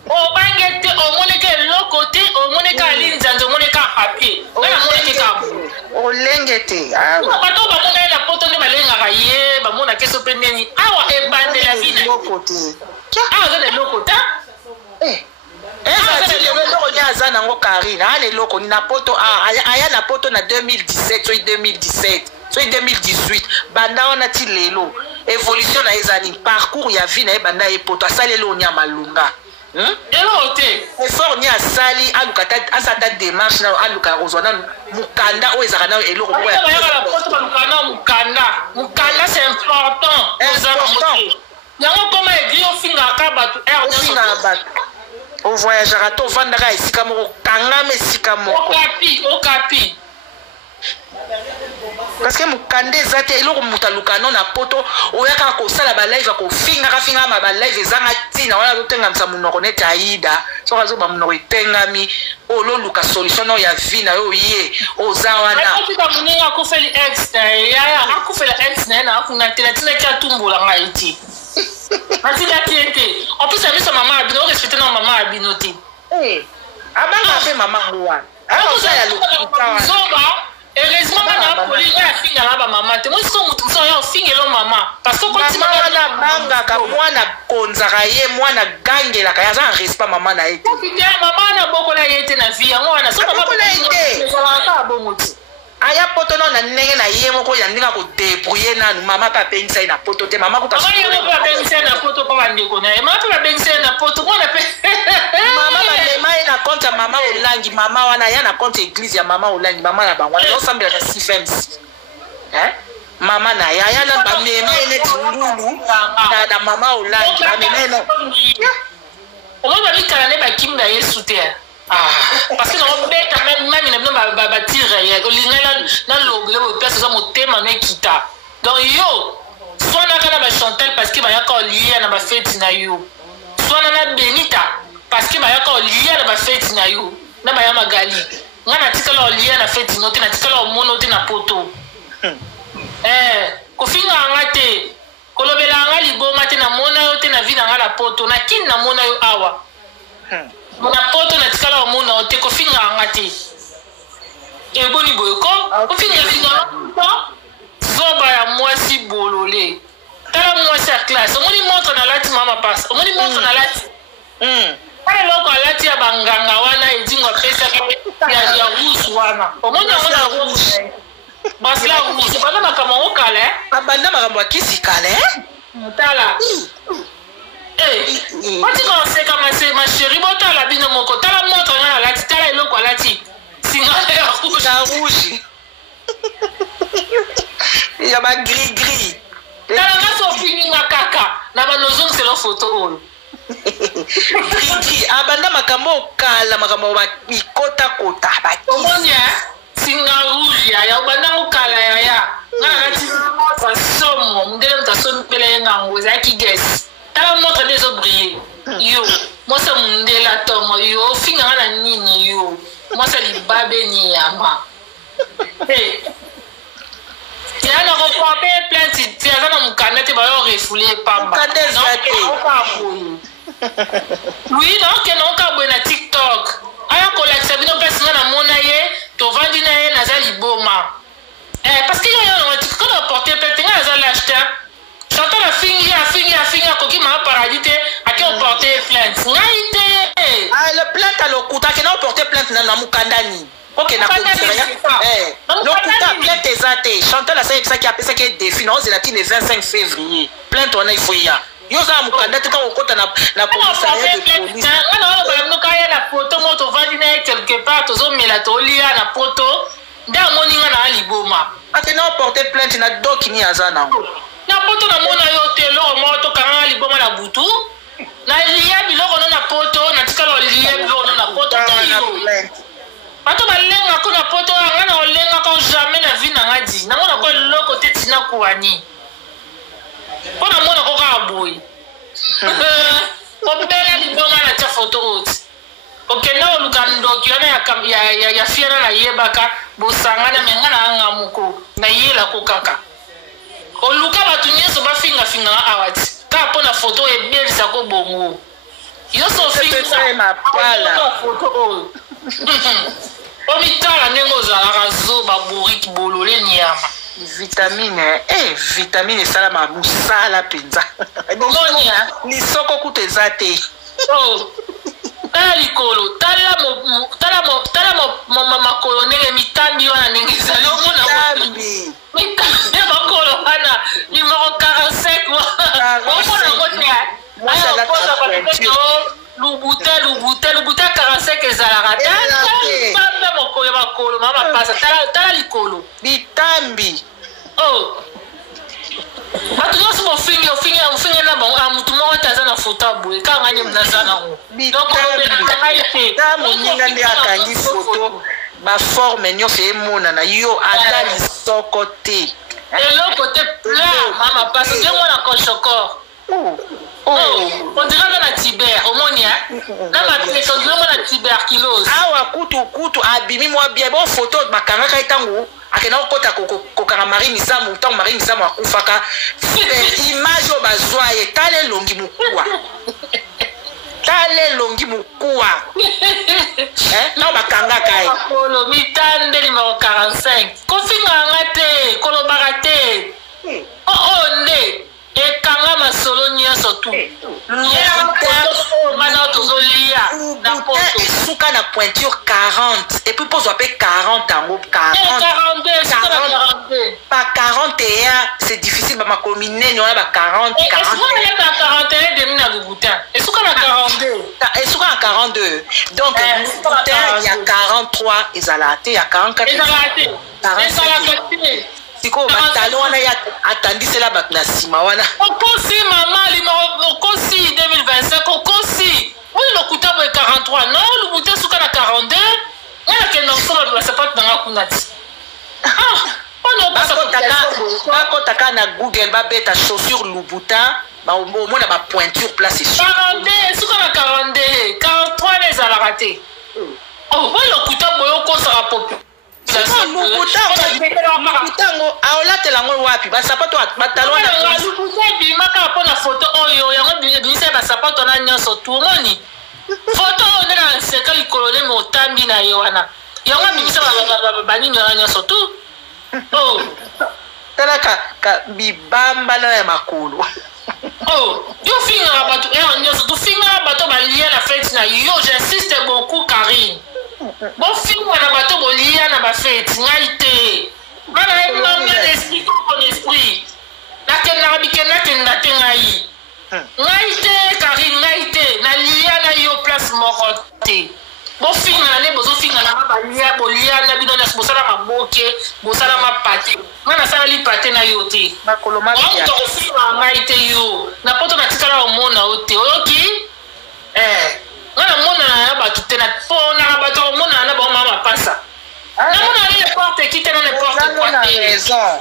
o bangete o moneke lokote o moneka linzanzo o moneka papier ngana moneke kabou o lengete bato ba mona la poto ne balenga ye ba mona keso pendeni awa e bande la vie lokote ah de lokote aza nango Karine ale loko ni na poto aya na poto na 2017 so 2017 so 2018 banda wana ti lelo évolution na ezani parcours ya vie na e banda e poto asalelo nya malunga elo te effort ni asali alukata asata démarche na aluka ozona mukanda o ezaka na eloko ko ya la poto balukana mukanda c'est important yango koma egrio finga ka batu finga batu o voyagera to vandaka esika moko kangama esika moko okapi parce que mukande eza te eloko mutu alukano na poto oyaka kosala balive akofingaka ma balive ezanga ntina wana azotengamisa monoko neti aida soki azoba monoko etengami ololuka solution oyo ya vi na yo ye oza wana moninga akufeli ex na ye yaya akufela ex na ye na akunatela tinaki atumbola ngai ti atilaki ete en plus ami sa mama abino respecte na mama abino te abanga mpe mama ngowana heureusement bana kolinga ya finga na ba mama te moi siko mutu so ya fingelo mama parce que mama wana bangaka mwana konzaka ye mwana gangelaka ye aza en respect mama na ye te mama na bokola ye te na vie yango wana so mama bokola ye te ezalaka bongo te aya poto no na ndenge na ye moko ya ndenge akodébrouye nanu mama mpe apengisa ye na poto te mama kuta mama ye mpe apengisa ye na poto mpo bandeko na ye mama mpe bapengisa ye na poto mwana mpe mama balema ye na compte ya mama Olangi, mama wana ya na compte église ya mama Olangi, mama na bango wana ensemble na CFMC. Mama na ya na ba meme ne tindulu na mama Olangi, ba meme no. On va lui caler ba kimba Yesu te. Parce que on bête même ba tire ya ko lingala na logo pesa za motema no kita. Donc yo soit na kana ba Chantal parce que ba ya ko lié na ba fête na yo. Soit na Benita parce que ba ya ko lié na ba fête na yo. Na ba ya Magali. Ngana tikala lié na fête no te na tikala mono te na poto. Kofinga ngate kolobela ngali boma te na mona yo te na vida ngala poto na kin na mona yo awa. Na poto na tikala mona te kofinga ngate. E boni boyko kofinga finga zoba ya mwasi bolole. Tala mwasi ya classe. Omoni montre na lati mama passe. Omoni montre na lati. Pare loko lati ya banganga wana edingo pesa ya rouge wana. Omoni ngona rouge. Basla rouge bana makambo kale. Abanda makambo kisi kale. Tala. Pati ko se kama se ma chérie botala bino moko. Tala montre na lati tala eloko lati. Singa ya rouge. Ya ba gris. Tala nga so fini nga kaka. Na ba nozong c'est la photo oyo. Gris. Abanda makambo kala makambo ba ikota kota ba. Omoni singa rouge ya banda ukala ya nga lati montre somo ndele mtasomi pele ngango zaki guess. Tala montre des briller. Yo, moi ça mundela tomo yo finga na nini yo. Moi ça libabe ni yama. Hey. Tiens, on reprend plein de tiens, on mukanda te ba yo refoulé pamba. Oui, non, que non ka na TikTok. Aya collection bino personne na mona ye, to vandi na ye na zali boma. Parce que yo na TikTok on porter plainte na zali acheter. Chantal a fini koki ma paradis te ake on porter plainte. Ngaite. Le plainte à l'okuta que non porter plainte na mukandani. Ok, na l'okuta plainte ezate. Chantal a ça qui a ça qui est défi non, c'est la le 25 février. Plainte on a il faut ya. Yo za mukanda te quand on compte na commissariat de police. Non, ba kaya na photo moto vandi na quelque part tozo melatolia na photo. Nda moninga na aliboma. Ate non porter plainte na doki ni azana. Na poto na mona yo telo moto kanga liboma na butu na liya biloko na poto na tikalo liya biloko na poto bato balenga ko na poto nga na olenga ko jamais na vie na ngadi na mona ko loko te tina kuani pona mona ko ka boy ko bela liboma na ta photo ot okenda olukando kiona ya fiana na yebaka bosanga na menga na ngamuko na yela ko kaka oluka batu nyeso bafinga awati ka pona photo ebelisa ko bongo yo so finga mapala photo omitala nengo za razo baburiki bolole nyama vitamine sala musala penza monia ni soko kutezate tala likolo tala mo makolo nenge mitambi wana nenge zalo mona mitambi makolo wana numéro 45 mona ngotea aya posa patiko lubuta 45 ezalaka tala mokolo makolo mama pasa tala likolo mitambi bato nyonso mofinga na bango mutu moko te aza na foto aboye kaka nye mnaza nango moninga nde akangi foto baforme nyonso emonana yo ata lisoko te eloko te pla mama pasi nde mwana koshokor on dirait que na tiber omoni na mapeso on dirait que na tuberculose awa kutu abimi mwa bien bon photo bakangaka etango akena okota kokanga Marie Misamu ntango Marie Misamu akufaka image oyo bazwa ye tala elongi mokuwa na bakangaka ye mitande numéro 45 kofinganga te kolobaka te nde ekanga masolo nyonso Souka na pointure 40 et puis pose 40 en haut 40 pas 41 c'est difficile ma commune on a 40 et souka na 42 et souka na 42 donc il y a 43 ezalate il y a 44 siko batalo wana ya atandisela bato na sima wana okosi mama lima okosi 2025 okosi oui lokuta boye 43 non lubuta suka na 42 ngana kenda kusala la sapatu nanga kunati bakotaka na Google babeta chaussure lubuta baomona ba pointure place 42 suka na 42 43 nezalaka te oui lokuta boye okosaka popi lubutango aolatela ngo wapi basapato batalon na lubuta bimaka mpona foto oyo yango bimisa basapato na nyonso tumoni foto oyo na nseka likolo nde motambi na ye wana yango bimisa banini na nyonso tu talaka bibamba na ya makolo yo fingaka bato nyonso tofingaka bato balia na fete na yo j'insiste beaucoup Karine bofinga na bato bolia na bafete ngai te bana mama l'esprit comme l'esprit nakendaka bikendakenda te ngai te Karine ngai te nalia na yo place moko te bofinga na nde bozofinga na balia bolia na bino nyonso bosala maboke bosala mapate ngai nasalali pate na yo te ofinga ngai te yo na poto natikala omona o te oyoki ngana mona na bato te na pona bato omona na ba mama pasa na mona les portes qui te na les portes quoi raison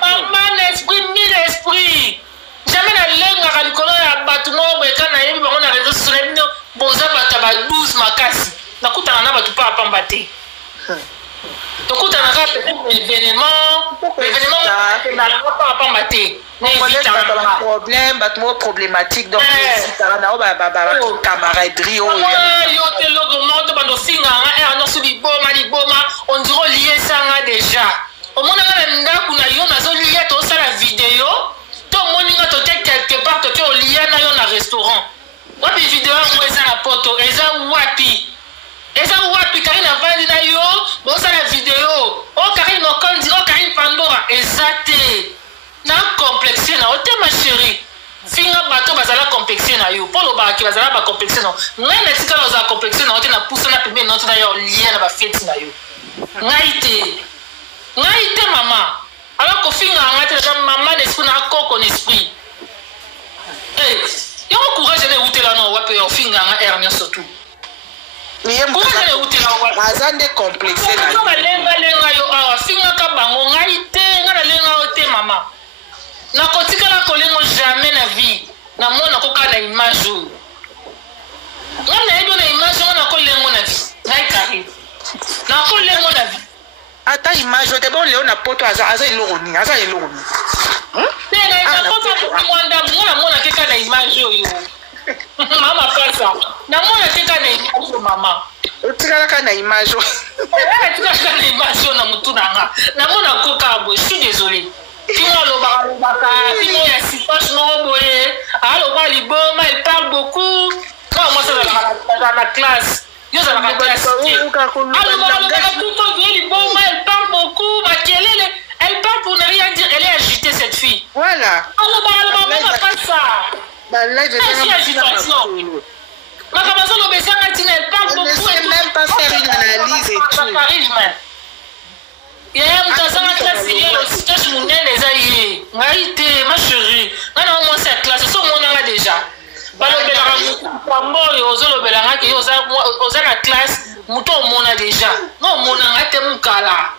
maman l'esprit ni l'esprit jamais na lenga ka likolo ya bato mo beka na yebi bango na réseaux sociaux boza bata ba 12 makasi nakutana na bato pa pamba te tokutana ka événement na pas pamba te problème bato problématique donc camaraderie yo te logo moto bando singa nga no subi boma on dirait lié sanga déjà au monde na ndaku na yo nazo lié to sala vidéo to moninga to quelque part to lié na yo na restaurant wapi vidéo ngo eza na poto eza wapi Karine avandi na yo bosala vidéo Karine okondi Karine Pandora ezate na complexe na ote ma chérie finga bato bazala complexe na yo polo ba ki bazala ba complexe no ngai na tika na za complexe na ote na pousse na pembe na ote na yo lien na ba fête na yo ngai te mama alors ko finga ngate na mama n'esprit na koko n'esprit yo courage ne utela no wape yo finga nga ernia surtout azande complexe na yo lenga yo awa finga ka bango ngai te ngana lenga ote mama na kotikala kolengo jamais na vie na mona koka na image oyo ngana yebi na image ngana kolengo na vie ngai Karine na kolengo na vie ata image te bon leo na poto aza eloko nini na poto mwanda ngana mona keka na image oyo mama pasa na mona keka na image mama otikalaka na image otikalaka na image na mutu nanga na mona koka bo je suis désolé Timo lobaka timo ya sipoche no boye aloba liboma il parle beaucoup quand moi ça dans la classe yo ça la classe aloba tout liboma elle parle beaucoup makelele elle parle pour ne rien dire elle est agitée cette fille voilà aloba même pas ça là je vais agitation makamazo lobesanga tina elle parle beaucoup elle ne sait même pas faire une analyse et tout yaya mutazanga classe yelo stage munene eza ye ngai te ma chérie ngana au moins cette classe so monanga déjà balobelaka pambo oyo ozolobelanga ke oza na classe mutu omona déjà no omonanga te mukala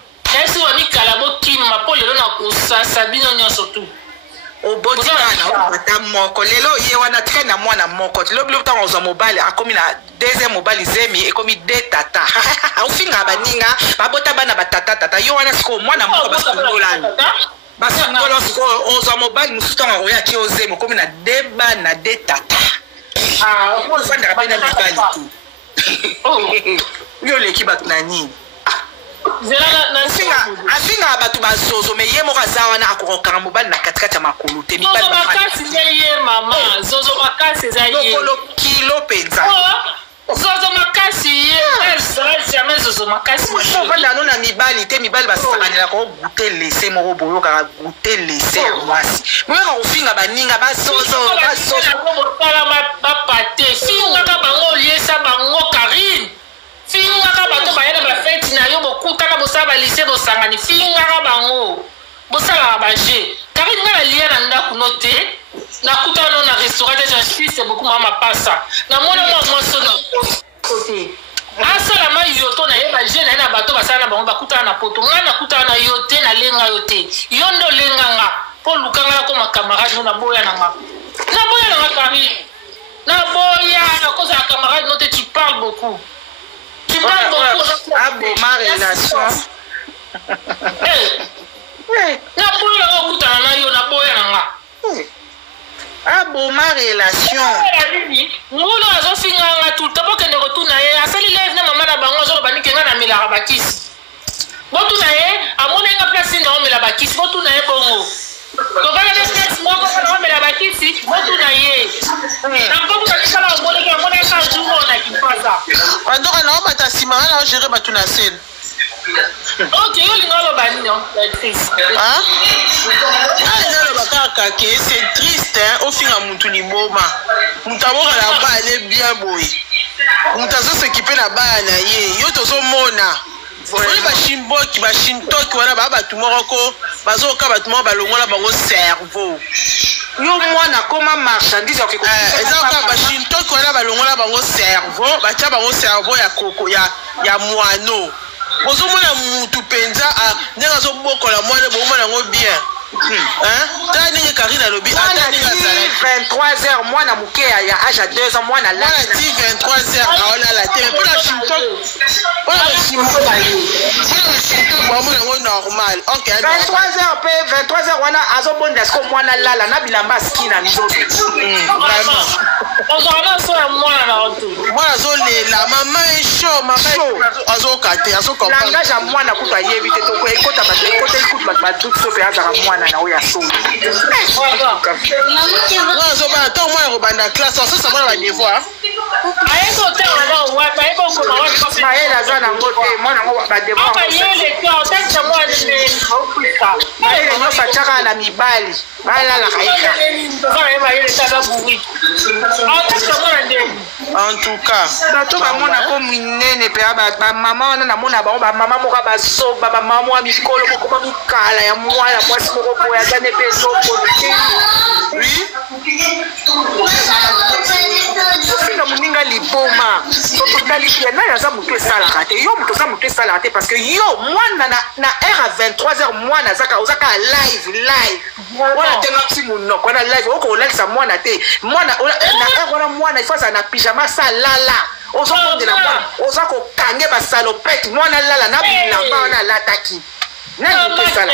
esi wamikala bokima mpo lelo na kosasa bino nyonso tu obotikana obata moko lelo ye wana tre na mwana moko lobi ntango ozwa mobali akomi na deuxième mobali zemi ekomi de tata ofinga baninga babota bana batata yo wana siko mwana moko basungolani basungolo siko ozwa mobali mosusu ntango akoyaki ozemi okomi na de bana de tata ofandaka mpe na mibali tu yo oleki bato na nini afinga bato bazozo me ye moko aza wana akokokanga mobali na katikati ya makolo te zozo makasi eza ye lokolo kilo mpenza zozo makasi ye jamais zozo makasi ovandano na mibali te mibali basakanelaka ogute lese moko boyokaka gute lese ya mwasi boyoka kofinga baninga bazozobosala bapate fingaka bango oliesa bango Karine fingaka bato bayela bafeti na yo bokutana bosala balise bosangani fingaka bango bosalaka baje Karine nga nalia na ndako no te nakutana na restaurant de justice beaucoup mama pasa na mona mwaso na côté asala ma yoto na yeba jeune na bato basala na bango bakutana na poto nga nakutana na yote na lenga yote yo ndo lenga nga po lukanga ko makamara na boya na nga Karine na boya na cause ya camarade no te tu parles beaucoup ma relation na boya na kutana na yo na boya na nga ma relation ngolo azofinganga tout le temps kende kotuna ye asali live na mama na bango azoloba nikenga na milaka bakisi botuna ye amonenga place na omela bakisi botuna ye bongo tokala na place moko na omela bakisi botuna ye na bongo na kala omoneka jour na kipasa andoka na obata sima na gérer batuna scène. Ok, yo lingolo bani non, triste. Ah? C'est triste hein, au fin à mutu liboma. Mutaboka la ba ale bien boy. Mutazo s'équiper la ba na ye. Yo tozo mona. Oli ba shimboki ba shintoki wana ba batu moroko bazo ka batu mo balongola bango cerveau. Yo mwana koma marchandise ya kiko. Eza ka ba shintoki wana balongola bango cerveau, ba tia bango cerveau ya koko ya mwano. Bozo mona mutu penza ndenge zo bokola mwana bomona ngo bien. Hein? Tani Karine lobi atani ngazala 23h mwana muke ya âge à 2 ans mwana la 23h aona la télé pour la chinto. Pour la chinto mwana ngo normal. OK. 23h pe 23h wana azobonda sko mwana lala na bilamba skina nzoto. Vraiment. Ozana so ya mwana na oto. Mwana zo lela mama show mama azokate azokopana. Langage ya mwana kuta yebi te to ko ekota ba ekota ikuta ba tout so pe azaka mwana na oya so. Wazo ba to mwana ko banda classe so sa mwana ba devoir. Ayeso te wana wa ba ebo ko ma wa ko. Maela zana ngote mwana ngo ba devoir. Apa yele kwa otaka mwana ni ofisa. Maela no sa chaka na mibali. Maela la kaika. En tout cas, bato ba mona ko minene pe ba mama wana na mona ba mama moka ba so ba mama wa mikolo ko ba mikala ya mwana mwasi moko ko ya zane pe so ko. Oui. Fina muninga liboma. Soto tali pia na ya za mutu esala kate. Yo mutu za mutu esala kate parce que yo mwana na heure à 23h mwana zaka ozaka live. Wana tenga simuno kwa na live oko olalisa mwana te. Mwana na wana mwana ifasa na pyjama sa lala. Ozo konde na mwana ozo ko kange ba salopette mwana lala na bilamba wana lataki. Na mpesala.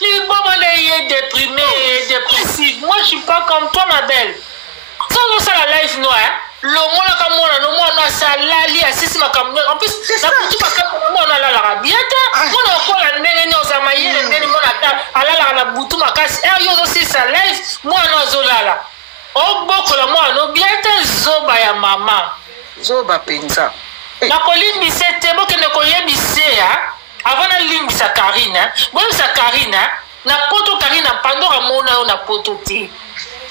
Liboma est déprimé, dépressif. Moi je suis pas comme toi ma belle. Ça ça la live noire. Le mwana kama mwana no mwana salali asisi makamwe. En plus na kutu makaka mwana la la biata. Mwana ko la ndenge ni ozama yele ndenge mwana ta alala na butu makasi. Yo aussi sa live mwana zolala. Oboko la mwana biata zoba ya mama. Zoba penza. Na kolimbise te boke ne koyebise ya. Avant na limbisa Karine. Bon sa Karine na poto Karine pandora mona yo na poto te.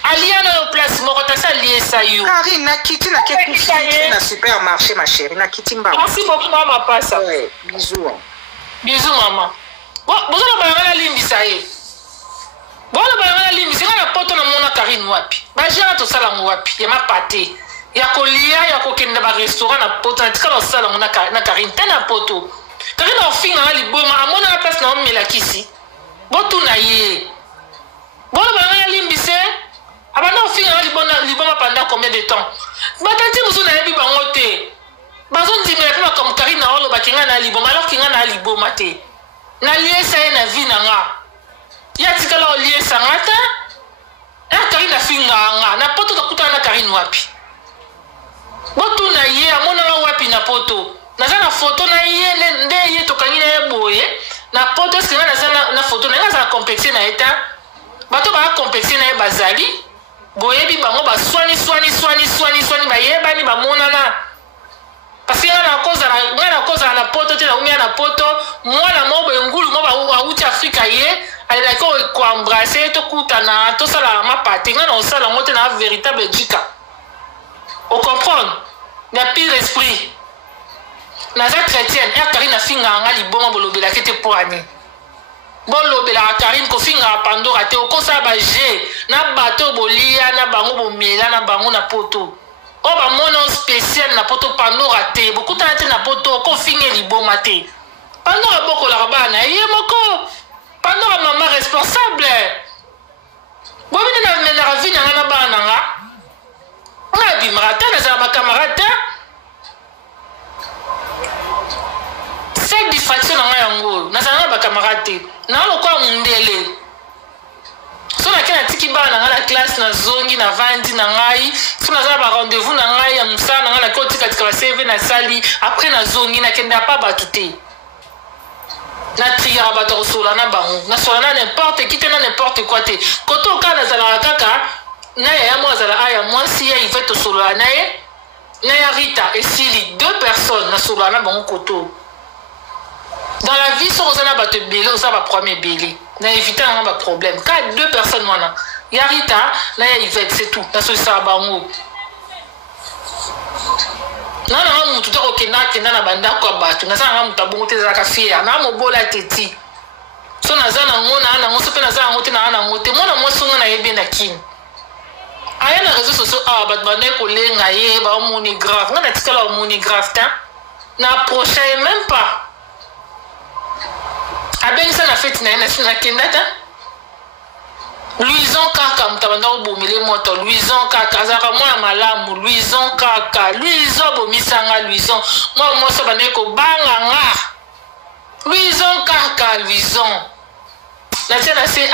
Aliana yo place moko ta sa lié sa yo. Karine na kiti na keti na supermarché ma chérie na kiti mba. Merci beaucoup mama passa. Ouais, bisous. Bisous maman. Bon, bozala ba na limbisa ye. Bon ba na limbisa na poto na mona Karine wapi. Ba jara to sala wapi. Ya ma pâté. Ya kolia ya kokenda ba restaurant na poto na tikala sala na Karine tena poto. Karine a fini na liboma amona la place na omela kisi. Botuna ye. Bon ba na limbise. Abana fini na liboma pendant combien de temps? Batati muzo na yebi bango te. Bazo ndimela pe comme Karine na olo bakinga na liboma alors kinga na liboma te. Na liesa ye na vie na nga. Ya tikala o liesa ngata. Karine finga nga na poto takuta na Karine wapi. Botuna ye amona wapi na poto. naza na photo na ye nde ye tokangi na ye boye na poto eske nga naza na photo na ye aza na complexe na ye ta bato baa complexe na ye bazali boyebi bango baswani bayebani bamonana parce nga na kozala na poto te naumia na poto mwana mo boye ngulu mo bauti afrika ye alelaki koembrase tokutana tosala mapate nga na osala yango te na véritable jika ocomprendre na pire esprit naza chrétienne Karine afinga nga liboma bolobelaki te mpo ani bolobelaka Karine kofinga pandora te okosala baje na bato bolia na bango bomela na bango na poto o bamona spécial na poto pandora te bokutana te na poto kofinga liboma te pandora bokolaka bana ye moko pandora mama responsable bomine na menaka vi nanga na bana nanga nga abimaka te nazala bakamarade te cette distraction na nga yango nazala na bakamarade te na lokwa mundele so nake natiki bana na nga na classe nazongi na vandi na ngai so nazala barendez-vous na ngai ya mosala na nga nake otikatika baseve nasali apres nazongi nakende apa bato te natriaka bato kosola na bango nasola na n'importe qui te na n'importe quoi te koto oka nazalaka kaka na yaya mo azala aya mwasi ya ive tosolola na ye na ya Rita esili 2 personnes nasolola na bango koto dans la vie so oza na bato ebele oza baproblème ebele na évite nanga baproblème ka 2 personnes wana ya Rita na ya Yvette c'est tout nasolisaka bango na nanga mutu te kokendakenda na bandako ya bato naza nanga mutu abongo te ezalaka fiere na mobola teti so naza nango naa nango so mpe naza nango te naa nango te mwana mwasi ngo nayebi na kini aya na réseau sociaux awa bato banaye kolenga ye baomoni grave nga natikala omoni grave te na prochain ye même pas abengisa na feti na ye nakenda te Louison kaka mutabanda obomile moto Louison kaka azaka mwana malamu Louison kaka Louison bomisanga Louison mwa moso banaye kobanga nga Louison kaka Louison natia na se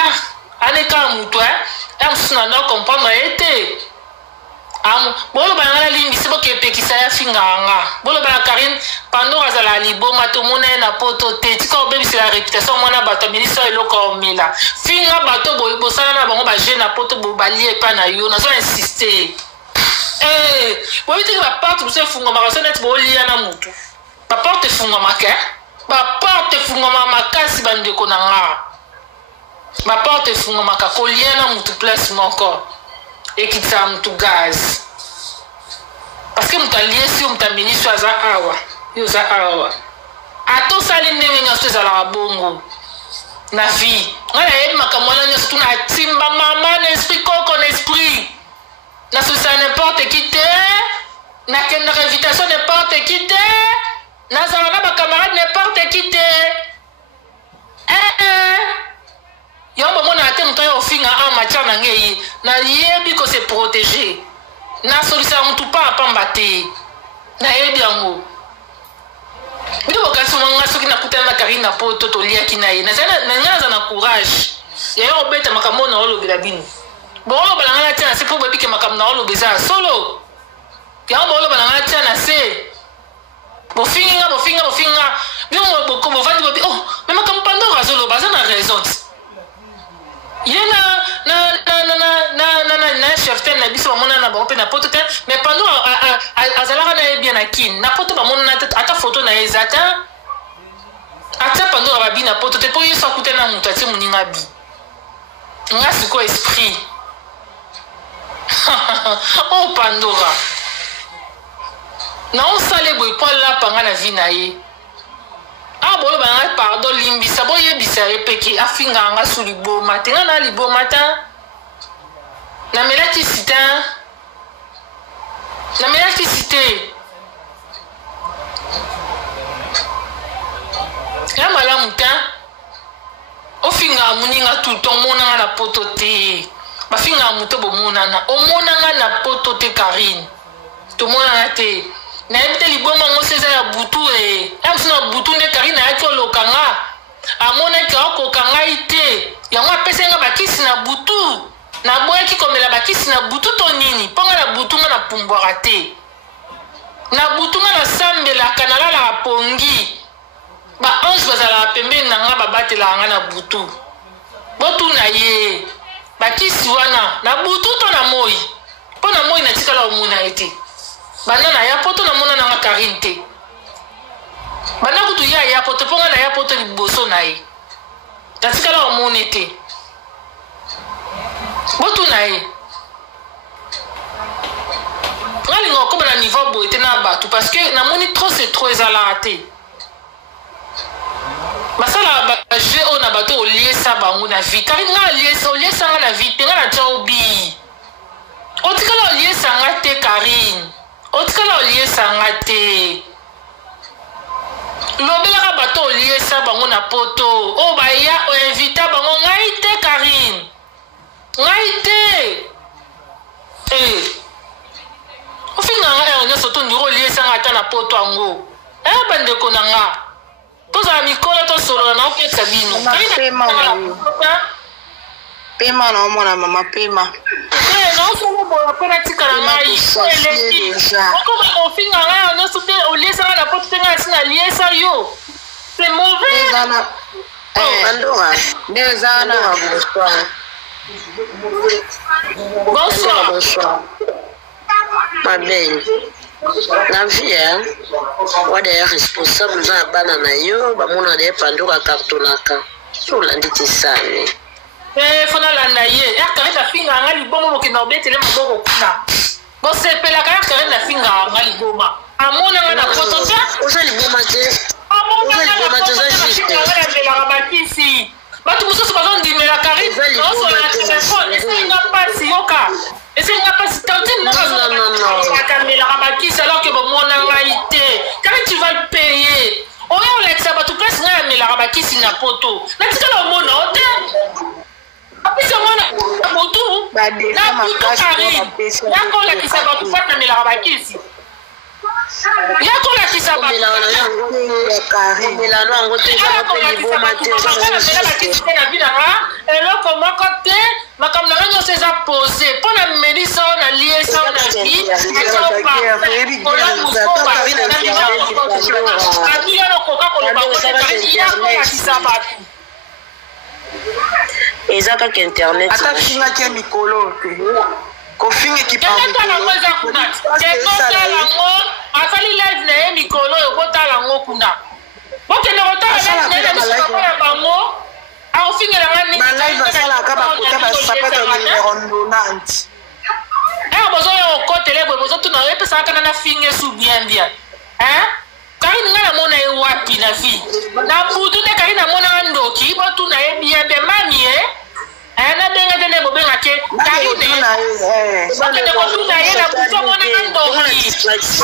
aneka mutu mosusu na ndo comprendre ye te bolobana nga na limbisi bokepekisa ya finganga bolobana Karine pandora azala liboma tomona ye na poto te tika obebisela réputation mwana bato amilisa eloko omela finga bato bosala na bango baje na poto bobalie epa na yo nazo insiste boyebi teke baporte biso efungwamaka so neti boolia na mutu baporte efungwamaka baporte efungwama makasi bandeko na nga baporte efungwamaka kolia na mutu place moko ekitisa mutu gaz parce que mutu alie si yo mutu amilisi yo aza awa yo oza awa ata osali ndenge nyonso ezalaka bongo na vie nga nayebi makambo wana nyonso tu natimba mama na esprit koko na esprit nasolisa n'importe qui te nakendaka invitation n'importe qui te nazala na bacamarade n'importe qui te yango bomonaka te moto ayo ofinga matière na ngei nayebi kose protéger nasolisa mutu pa apamba te nayebi yango bino bokasi mwanga soki nakutana na Karine na poto toliaki na ye nanga naza na courage yayo obeta makambo na olobela bino boolobala nga na tia na se mpo boyebike makambo na oloba eza ya solo yango boolobala nga na tia na se bofinga bino bovandi bobi me makambo pandora azoloba aza na raison ye na chef tem na biso bamona na bango mpe na poto te mais pandora azalaka na ye bien na kini na poto bamona ata foto na ye eza te ata pandora babi na poto te mpo ye so akute na moto atie moninga bi nga sikoyo esprit pandora na osala boye mpo alapanga na vi na ye boloba nga pardon limbisa boyebisa ye peke afinga nga su liboma te nga na liboma ta namelaki si te ya malamu te ofinga moninga tout omonanga na poto te bafinga moto bomonana omonanga na poto te Karine tomonana te nayebi te liboma ngo se eza ya butu mosu na butu nde Karine ayaki olokanga amonaki aokoka ngai te yango apesa nga bakisi na butu naboyaki komela bakisi na butu to nini mpo nga na butu nga na pumbwaka te na butunga na sambelaka nalalaka pongi baange bazalaka pembeni na nga babatela nga na butu botuna ye bakisi wana na butu to na moi mpo na moi natikala omona ye te banda na ya poto namona nanga Karine te banda kutu ya ya poto mpo nga na ya poto liboso na ye natikala omona te botuna ye ngalinga okoba na niveau boye te na bato parce que namoni trop c'est trop ezalaka te basala baje oyo na bato oliesa bango na vie kari nga oliesanga na vie te nga na tia obi otikala oliesanga te Karine otikala oliesanga te lobelaka bato oliesa bango na poto oyo baya oinvita bango ngai te Karine ngai te ofinga nga ya nyonso to ndiro oliesanga ata na poto yango bandeko na nga tozala mikolo tosolola na okesa bino pema na omona mama pema naosolo boya mpe natikala ngai eleki okobaka ofinga ngai nyonso te oliesanga na poto te ngai asi na liesa yo c'est mauvais bonsoir ma belle na vie wada ya responsable za bana na yo bamona de pandoka kartonaka solandi tisane fona landa ye yakare na finga nga liboma mokenda obetele maboko kuna bosepelaka yakare na finga nga liboma amona nga na poto te oza liboma te amelaka bakisi bato mosusu bazondimela Karine osola na telefone esenga mpasi yoka esenga mpasi tantine nakamelaka bakisi alors que bomona ngai te Karine tu vas le payer oyo olakisa bato place ngai amelaka bakisi na poto natikala omona o te apesi omona na butu Karine yakolakisa bato fat namelaka bakisi yakolakisa eloko moko te makambo na nga nyonso eza pose mpo na melisa oyo na liesa oyo na vi abiyana okoka koloba yakolakisa bato eza kaka internet ata fingaki ya mikolo te kofinga ekipalango eza kuna ekotalango asali live na ye mikolo oyo kotalango kuna bokende kotala live na ye na misoko ya bango akofingelanga nini asalaka bakota basapato ya numero 90 bozoya okotele boye bozotuna oyepesaka kana na finge su bien bien Karine nga namona ye wapi na vie na butu nde Karine namonaka ndoki botuna ye bien bien mami na benga tene bobenga ke Karine bakende kotuna ye na butu omonaka ndoki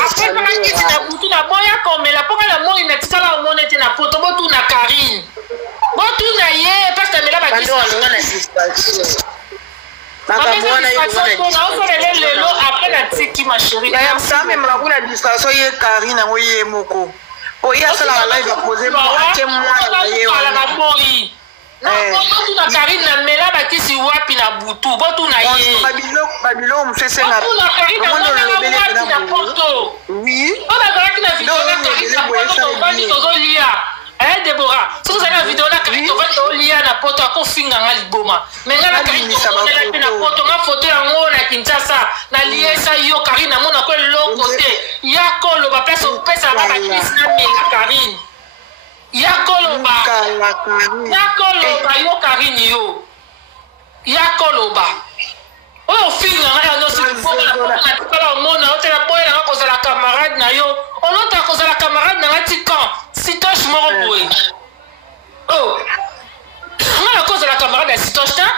apesaka kisi na butu na boya komela mponga na moi natikala omona ete na poto botuna Karine botuna ye parce tamela bakisi naosolele lelo apres natiki ma chérie samemela kuna distraction ye Karine yango ye moko po ye asalaka live apose moake mwana ye moi botuna Karine namela bakisi wapi na butu botuna ye babilo mosu esenga na poto oyo bazalaki na video na Karine na poto tovandi tozolia Deborah soki ozali na video na Karine tovandi tozolia na poto akofinga nga liboma me nga na Karine tomonela te na poto nga foto yango na Kinshasa na liesa yo Karine namona ko eloko te ya koloba place opesa ba bakisi na mela Karine yakoloba yo Karine yo yakoloba oyo ofinga nga ya nyonso natikala omona otela boye nanga kozala camarade na yo olota kozala camarade nanga tikan sitoche moko boye nga nakozala camarade ya sitoche ta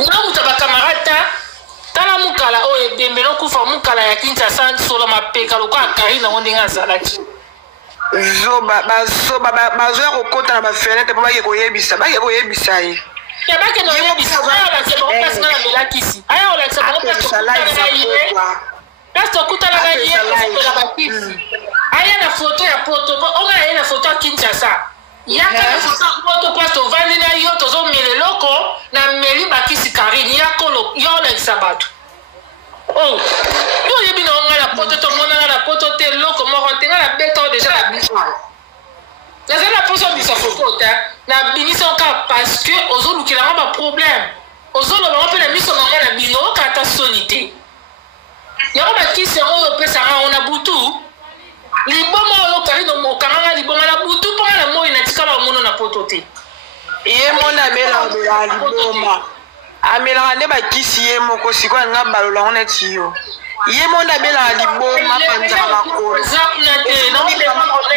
nga muta bacamarade ta tala mukala oyo ebembeli okufa mukala ya Kinshasa solo mapeka lokola Karine nango ndenge azalaki bazoya kokota na bafenete mpo bake koyebisa ye bakende oyebisa ayolakisa bango place nga na melakisi ayolakisa bango place tokutanaka ye kofotola bakisi aya na foto ya poto onga ye na foto ya Kinshasa yaka na foto ya poto place tovandi na yo tozomela eloko na meli bakisi Karine yolakisa bato yo oyebi na onga na poto to mona na poto te loko moko te na beto déjà la biso la zela poso bisa photo ta na bimisa ka parce que ozolukila ba problème ozolo ba pe na miso mama na bino kata sonité yango ba kisi oyo pesa ona butu liboma oyo kali no mokanga liboma na butu po na moi na tikala mono na poto te ye mona bela liboma amela ne ba kisi ye moko siko nga balola ona tiyo ye mona bela liboma panza makolo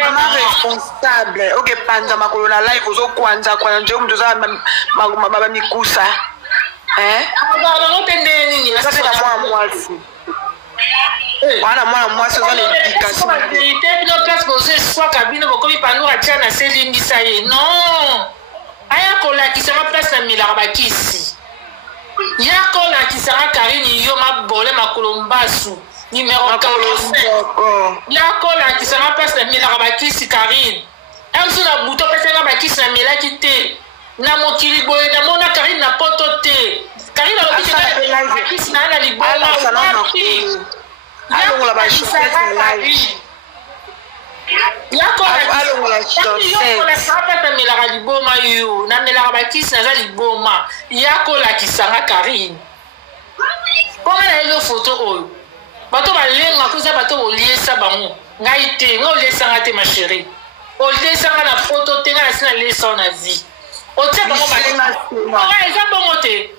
mama responsable oke panza makolo na live ozo kwanza nje mtu za baba mikusa no tende nini ça c'est la mwasi wana mwana mwasi oza na éducation no place bozo soit cabine bokomi pano atia na selingisa ye non aya kolakisanga place na milaka bakisi ya kolakisanga Karine yo mabole makolo mbasu numéro 45 ya kolakisanga place na milaka bakisi Karine amso na buto pesenga bakisi na milaki te na mokili boye na mona Karine na poto te Karine alobi ke bakisi na na libala alongola ba chaussette live alongola chaussette sapata melaka liboma yo na melaka bakisi naza liboma yakolakisanga Karine mpona na yo photo oyo bato balenga kuza bato boliesa bango ngai te nga olesanga te ma chérie olesanga na photo te nga nasi na lesa na vie otia bango eza bongo te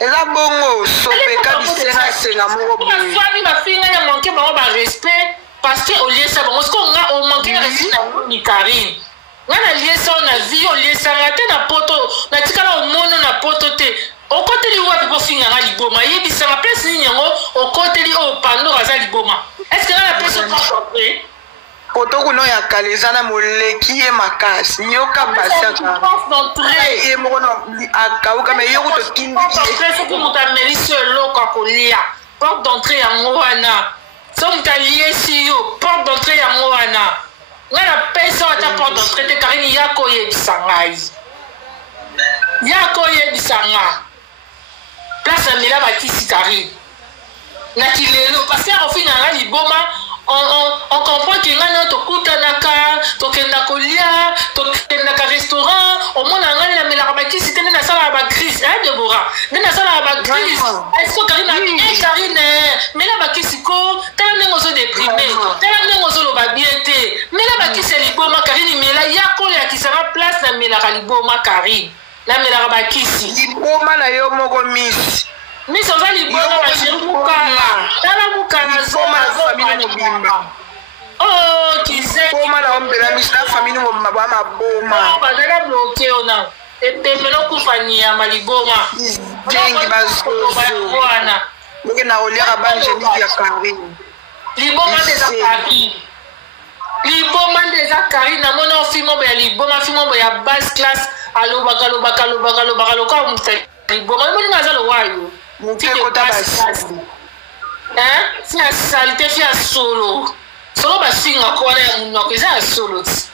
eza bongo sopeka bisenga senga moko boye baswani bafinga ya manke bango barespect parce que oliesa bango siko nga omanke na resi na ni Karine nga na liesa na vie oliesanga te na poto na tikala omono na poto te okoteli wapi bofinga nga liboma yebisanga place nini yango okoteli oyo Pandora aza liboma est ce que nga na place okopre poto kuno ya kale eza na moleki ye makasi yoka basaka ye moko akauka me yo kutosoki moto amelisi eloko akolia porte d'entrée yango wana so moto aliesi yo porte d'entrée yango wana ngai na pesa ata porte d'entrée te Karine ya koyebisa ngai ya koyebisa nga place amela bakisi Karine na kilelo parce que akofinga ngai liboma on comprend que ngana tokutanaka tokenda kolia tokendaka restaurant omona ngani na melaka bakisi te nde nasala ba crise Deborah nde nasala ba crise est-ce que Karine mela bakisi ko tala ndenge ozodéprime tala ndenge ozoloba bien te mela bakisi liboma Karine mela yakolakisanga place na melaka liboma Karine na melaka bakisi liboma na yo moko misi miso za liboma basheri mukanga tala mukanga famille mobimba kizekoma na ombela misi na famille mobimba maboma bazala bloke ona etemelo kufanyia maliboma jengi bazozo wana boke na oliaka bangélique ya Karine liboma ndeza Karine liboma ndeza Karine namona ofimo boya liboma fimo boya basse classe alobaka loka muta liboma moninga aza lowayo mukekota basi si ya salite fi ya solo basinga kwana ya munoko eza ya solo ti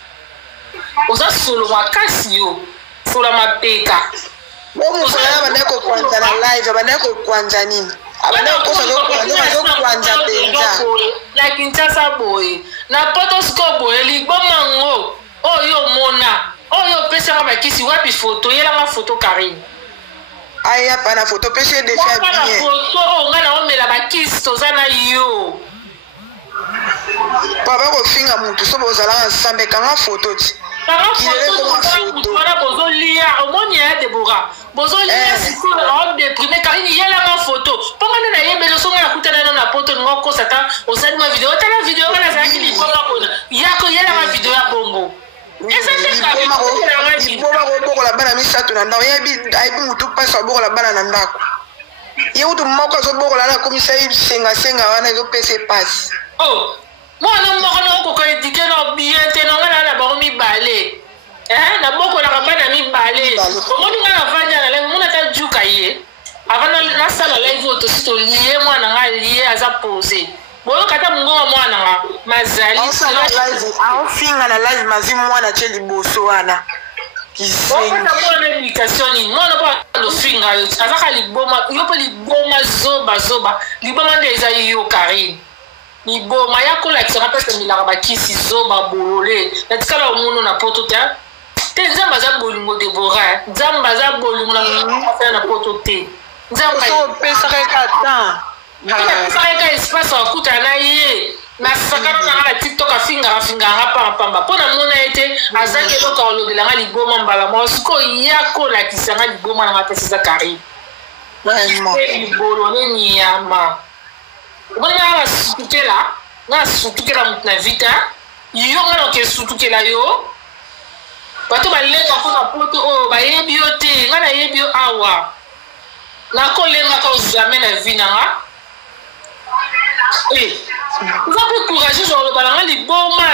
oza solo makasi yo solo mapeka bomusala bandai kokwanza na live bandai kokwanza nini abandai kokosa penza na Kinshasa boye na poto siko boye liboma ngo oyo mona oyo opesanga bakisi wapi foto yelanga foto Karine aya pana photo pese de faire bien photo nga na omela bakisi toza na yo papa kofinga mutu so bozala ensemble kanga photo ti wana bozolia omoni ya Deborah bozolia sikoyo aodéprime Karine yelanga photo mponga nde nayebeli songa nakutana no na poto ninga okosa ta osalima video otala video nga nazalaki liboma kona yako yelanga video ya bongo liboma kobokola bana misato na ndako ayebi mutu mpasi abokola bana na ndako ye mutu moko azobokola na akomisa ye sengasenga wana ezopesa epasi mwana moko na okoka edike na bien te nonga na bango mibale nabokolaka bana mibale omoni nga navandi na live mona ta juka ye avant nasala live oyo tosi tolie mwana nga lie aza pose boyoka ta mongonga mwana nga mazali aofinga na live mazi mwana tie liboso wana mwana éducation nini mwana mpo alofinga yo azaka liboma yo mpe liboma zoba liboma nde eza yo Karine liboma ya kolakisaka mpesa milaka bakisi zoba bolole natikala omono na poto te nzambe aza bolingo debora nzambe aza bolingo na poto te nzambe opesaka ata apesaka eka espace akutana na ye nasakana nanga na tiktok afingaka pambapamba mpo na mona ye te azaki eloko alobelanga liboma mbala moko sikoyo ya kolakisanga liboma nanga mpesa eza karibe libolole nyama omoni nga nasutukela motu na vita yo nga naoke sutukela yo bato balenga mpo na poto oyo bayebi yo te nga nayebi yo awa nakolengaka ozame na vi nanga oza mpe courageux oloba nanga liboma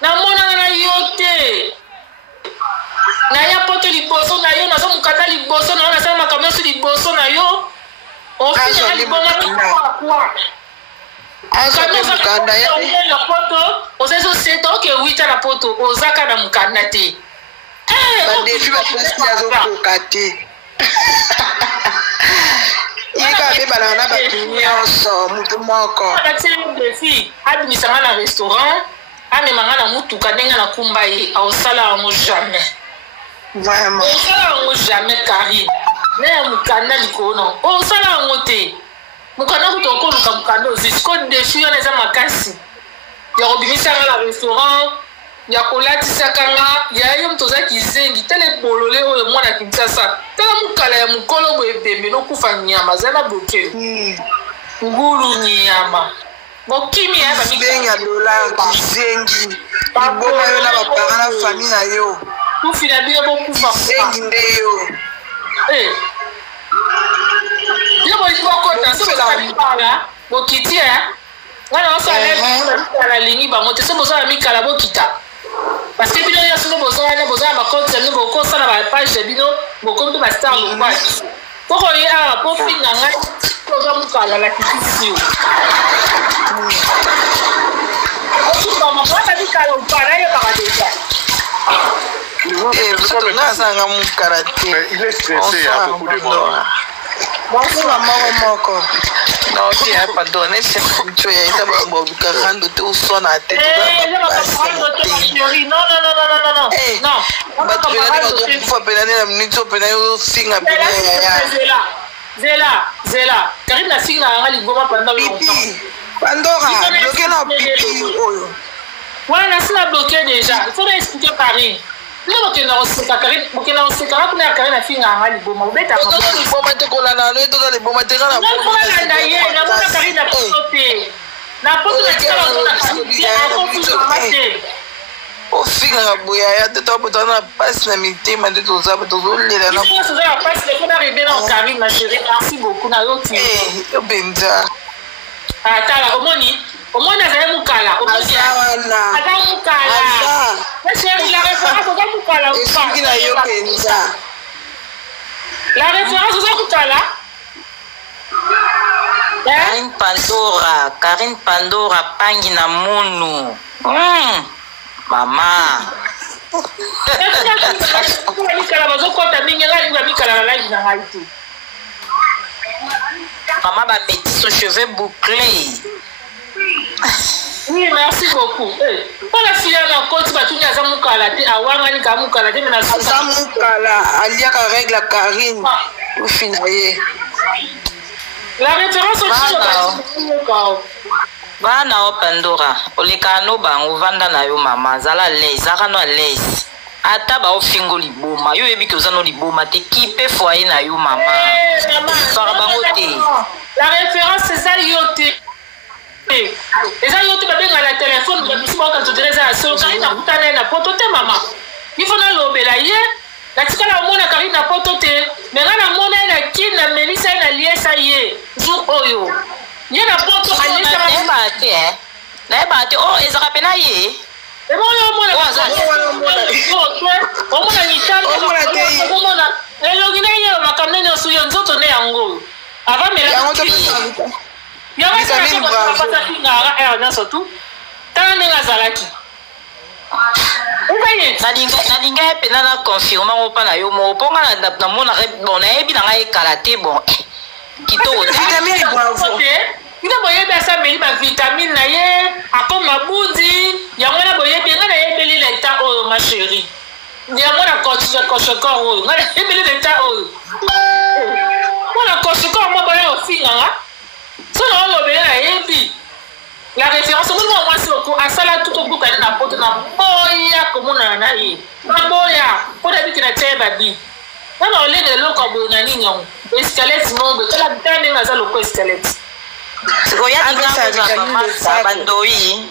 namonanga na yo te naya poto liboso na yo nazo mokanda liboso na yo nasala makambo nyonso liboso na yo ofinanga liboma na poto oza ezoseta oke wita na poto ozaka na mokanda te badefi bapresi azokoka te yeka mpe balaka na bato nyonso motu moko defi abimisanga na restaurant amemanga na mutuka ndenge nakumba ye aosala yango jamais osala yango jamais Karine na ya mokanda likolo na osala yango te mokanda kuta okoluka mokanda ozisiko defi wana eza makasi ya kobimisanga na restaurant ya kolatisaka nga ya yo moto ozaki zengi tala ebolole oyo mwana Kinshasa tala mokala ya mokolo boye ebembe nokufa nyama aza na bokelo ngulu nyama bokimi ya babenga dollar kizengi liboma yo na bapara na famille na yo kufi na bino bokufa kizengi nde yo yo bolibokota sobosalibala bokitia wana osala lingi bango te so bozala mikala bokita parce que bino nyonso no bozala bakonte bino bokosala bapage ya bino bokomi mpe bastar lobwaki poko ye awa po finga ngai oza mokala lakitisi yo okubama mikala opana yebaka deja nazanga mokala te bonsoir moko naote ya pardon nesiacho ya eza babikakando te osona te bato penani bazokufa penani na miniti o penani osinga pena yaya zela Karine nasinga yanga liboma panda pipi pandora bloke na pipi oyo wana nasinga bloke deja il faut expliquer Karine nde bokenda koseka kuna ya Karine afinga yanga liboma obetatoza liboma te kolanda no toza liboma te kana kolanda ye namona Karine na poto te na poto te ofingaka boya ya te tobotana na pasi na mitema nde toza tozolela nayobenza tala omoni azali mokala esuki na yo penza la référence oza mokala Karine Pandora pangi na munu mama maman va mettre son cheveu bouclé. Oui, merci beaucoup. Pour la fille à côté, tu as un moukala, tu as un moukala, tu as un moukala, aliaka règle Karine, au final. La référence aussi, bana o Pandora olekano bango vanda na yo mama zala les akano les ata ba ofingo liboma yo yebi ke ozano liboma te kipe foyer na yo mama fara bango te la référence c'est ça yote eza yote ba benga la téléphone ba biso ka totereza so Karine akutana na poto te mama il faut na lobela ye la tikala omona Karine na poto te mais na mona na kina melisa na liesa ye jour oyo yena poto alisa na bate oh ezaka pena ye e mo yo mona omona ni tano omona elogina ye makamne no suyo nzoto ne yango ava mela ya pata finga era na sotu tana nga zalaki ubaye nalinga pena na confirma ngopa na yo mo ponga na mona bon ebi na ngai karaté bon kitoko vitamine bravo ina boyebi asa meli ba vitamine na ye akoma bundi yango na boyebi nga na yebeli leta oyo ma chérie yango na koshoko oyo nga na yebeli leta oyo mona koshoko mo boya ofinga nga so na olobeli na yebi la référence au moment où on a ça là tout au bout quand on a porté na boya comme on a na ye na boya pour dire que na tête babi na na ole de loko bo na nini on escalette monde tout la tane na za loko escalette c'est quoi ya dinga bandoi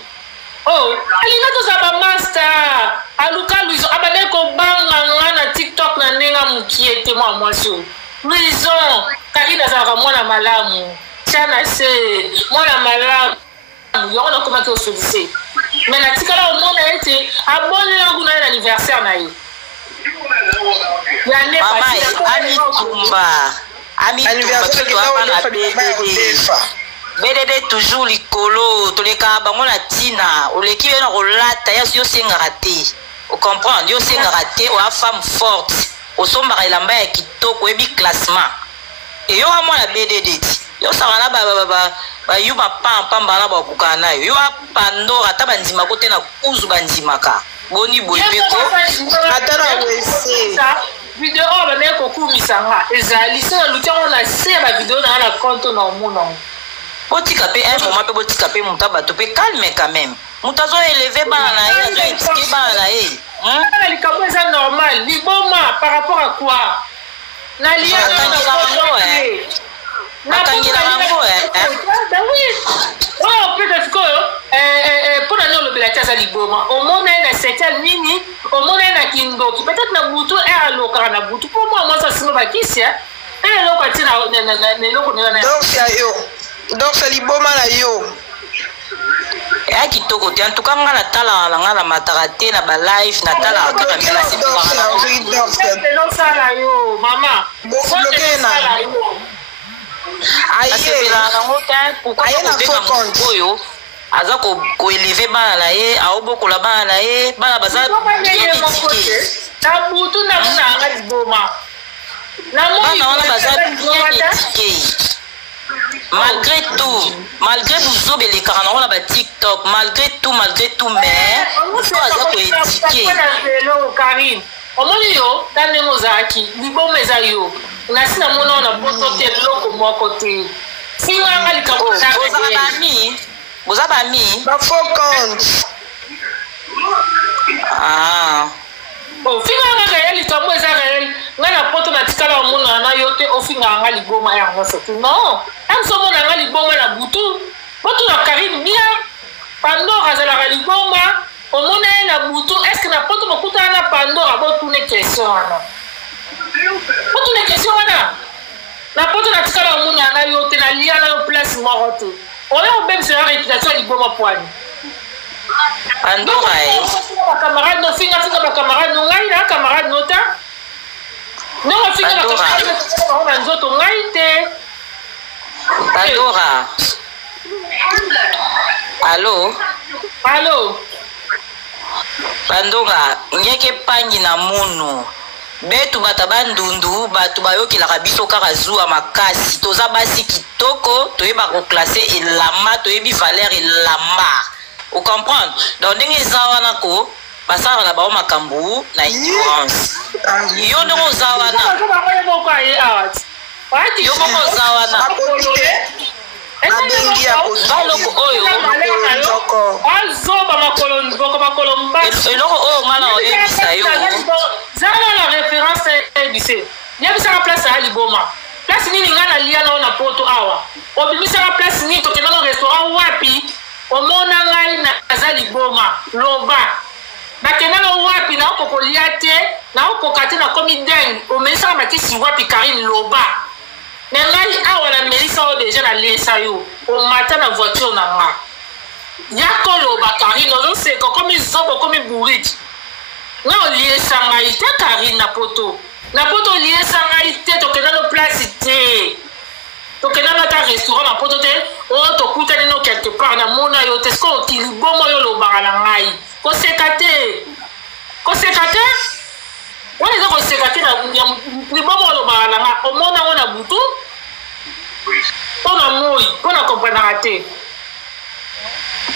oh alina to za ba master aluka luizo abane ko banga na TikTok na nenga mukiete moi so luizo karina za ka mwana malamu chana se mwana malamu yo on a comment que solliciter mais na tikala au monde été abonné yangu na anniversaire na ye ya ne pas ami tumba anniversaire ki ba na BDD toujours likolo toleka bango na tina oleki na rolata ya yo senga raté o comprendre yo senga raté o femme forte o somba ilamba ya kitoko ebi classement et yo amo na BDD yo sala ba yuba pamba na ba kukana yo Pandora ta bandima kote na kuzu bandimaka boni boyebeko atana wese vidéo ba neko kumisanga ezali so lutango na se ba vidéo na compte na omona botika pe un moment pe botika pe mutaba to pe calme quand même mutazo élever bana na ye azo expliquer bana na ye li kamo ça normal li boma par rapport à quoi na lia Makangira mango ben oui oh peut-être que pour aller au village à Liboma au monde na secteur nini au monde na kindoki peut-être na butu et à l'okara na butu pour moi ça sino bakisi et lokati na loko na donc c'est yo donc c'est Liboma na yo ya kitoko te en tout cas ngala tala ngala matarate na ba live na tala kaka mela c'est non ça là yo maman bloqué na aye na oyo aza koeleve bana na ye aobokola bana na ye bana baza na butu na munanga liboma bana wana baza bien étiqué malgré buzobe elekaka nango na ba TikTok malgré tout mais buzo aza koétiqué Karine omoni yo ta ndenge ozalaki liboma eza yo nasi na mona na poto te loko moko te singanga likambo boza bami ba faux compte ofinganga réel likambo eza réel nga na poto na tikala omona na yo te ofinganga liboma yango soki non amsomona nga liboma na butu botu na Karine mia Pandora azalaka liboma omona ye na butu est-ce que na poto mokutana na Pandora botune question wana botune question wana na poto na tikala omona na yo te na lia na yo place moko te oyo obebisa ya réputation liboma poani Pandora camarade no finga ba camarade no ngai na camarade no ta no finga na camarade na nzoto ngai te Pandora allo Pandora ngeke pangi na munu betu bata bandundu batu bayokelaka biso kaka zuwa makasi toza basi kitoko toyeba koklase elamba toyebi valeur elamba o comprendre donc ndenge eza wana ko basala na bao makambu na ignorance yo ndenge oza wana yo moko oza wana abengi ya baloko oyo azoba makolo mbasi eloko oyo nga na oyebisa yo zala la référence ebise yebisaka place ya liboma place nini nga na lia nao na poto awa obimisaka place nini tokendaka restaurant wapi omona ngai na aza liboma loba bakendaka wapi naokokolia te naokoka te nakomi denge omelisaka makisi wapi Karine loba na ngai awa na melisa oyo deja na liesa yo omata na voiture na nga yakoloba Karine ozoseka komi zobo komi buriki nga oliesa ngai te Karine na poto oliesa ngai te tokenda no place te tokenda na ta restaurant na poto te oyo tokutani no quelque part na mona yo te siko okilibomo yo olobaka na ngai koseka liboma oloba na nga omona ngo na butu pona moi pona comprendre te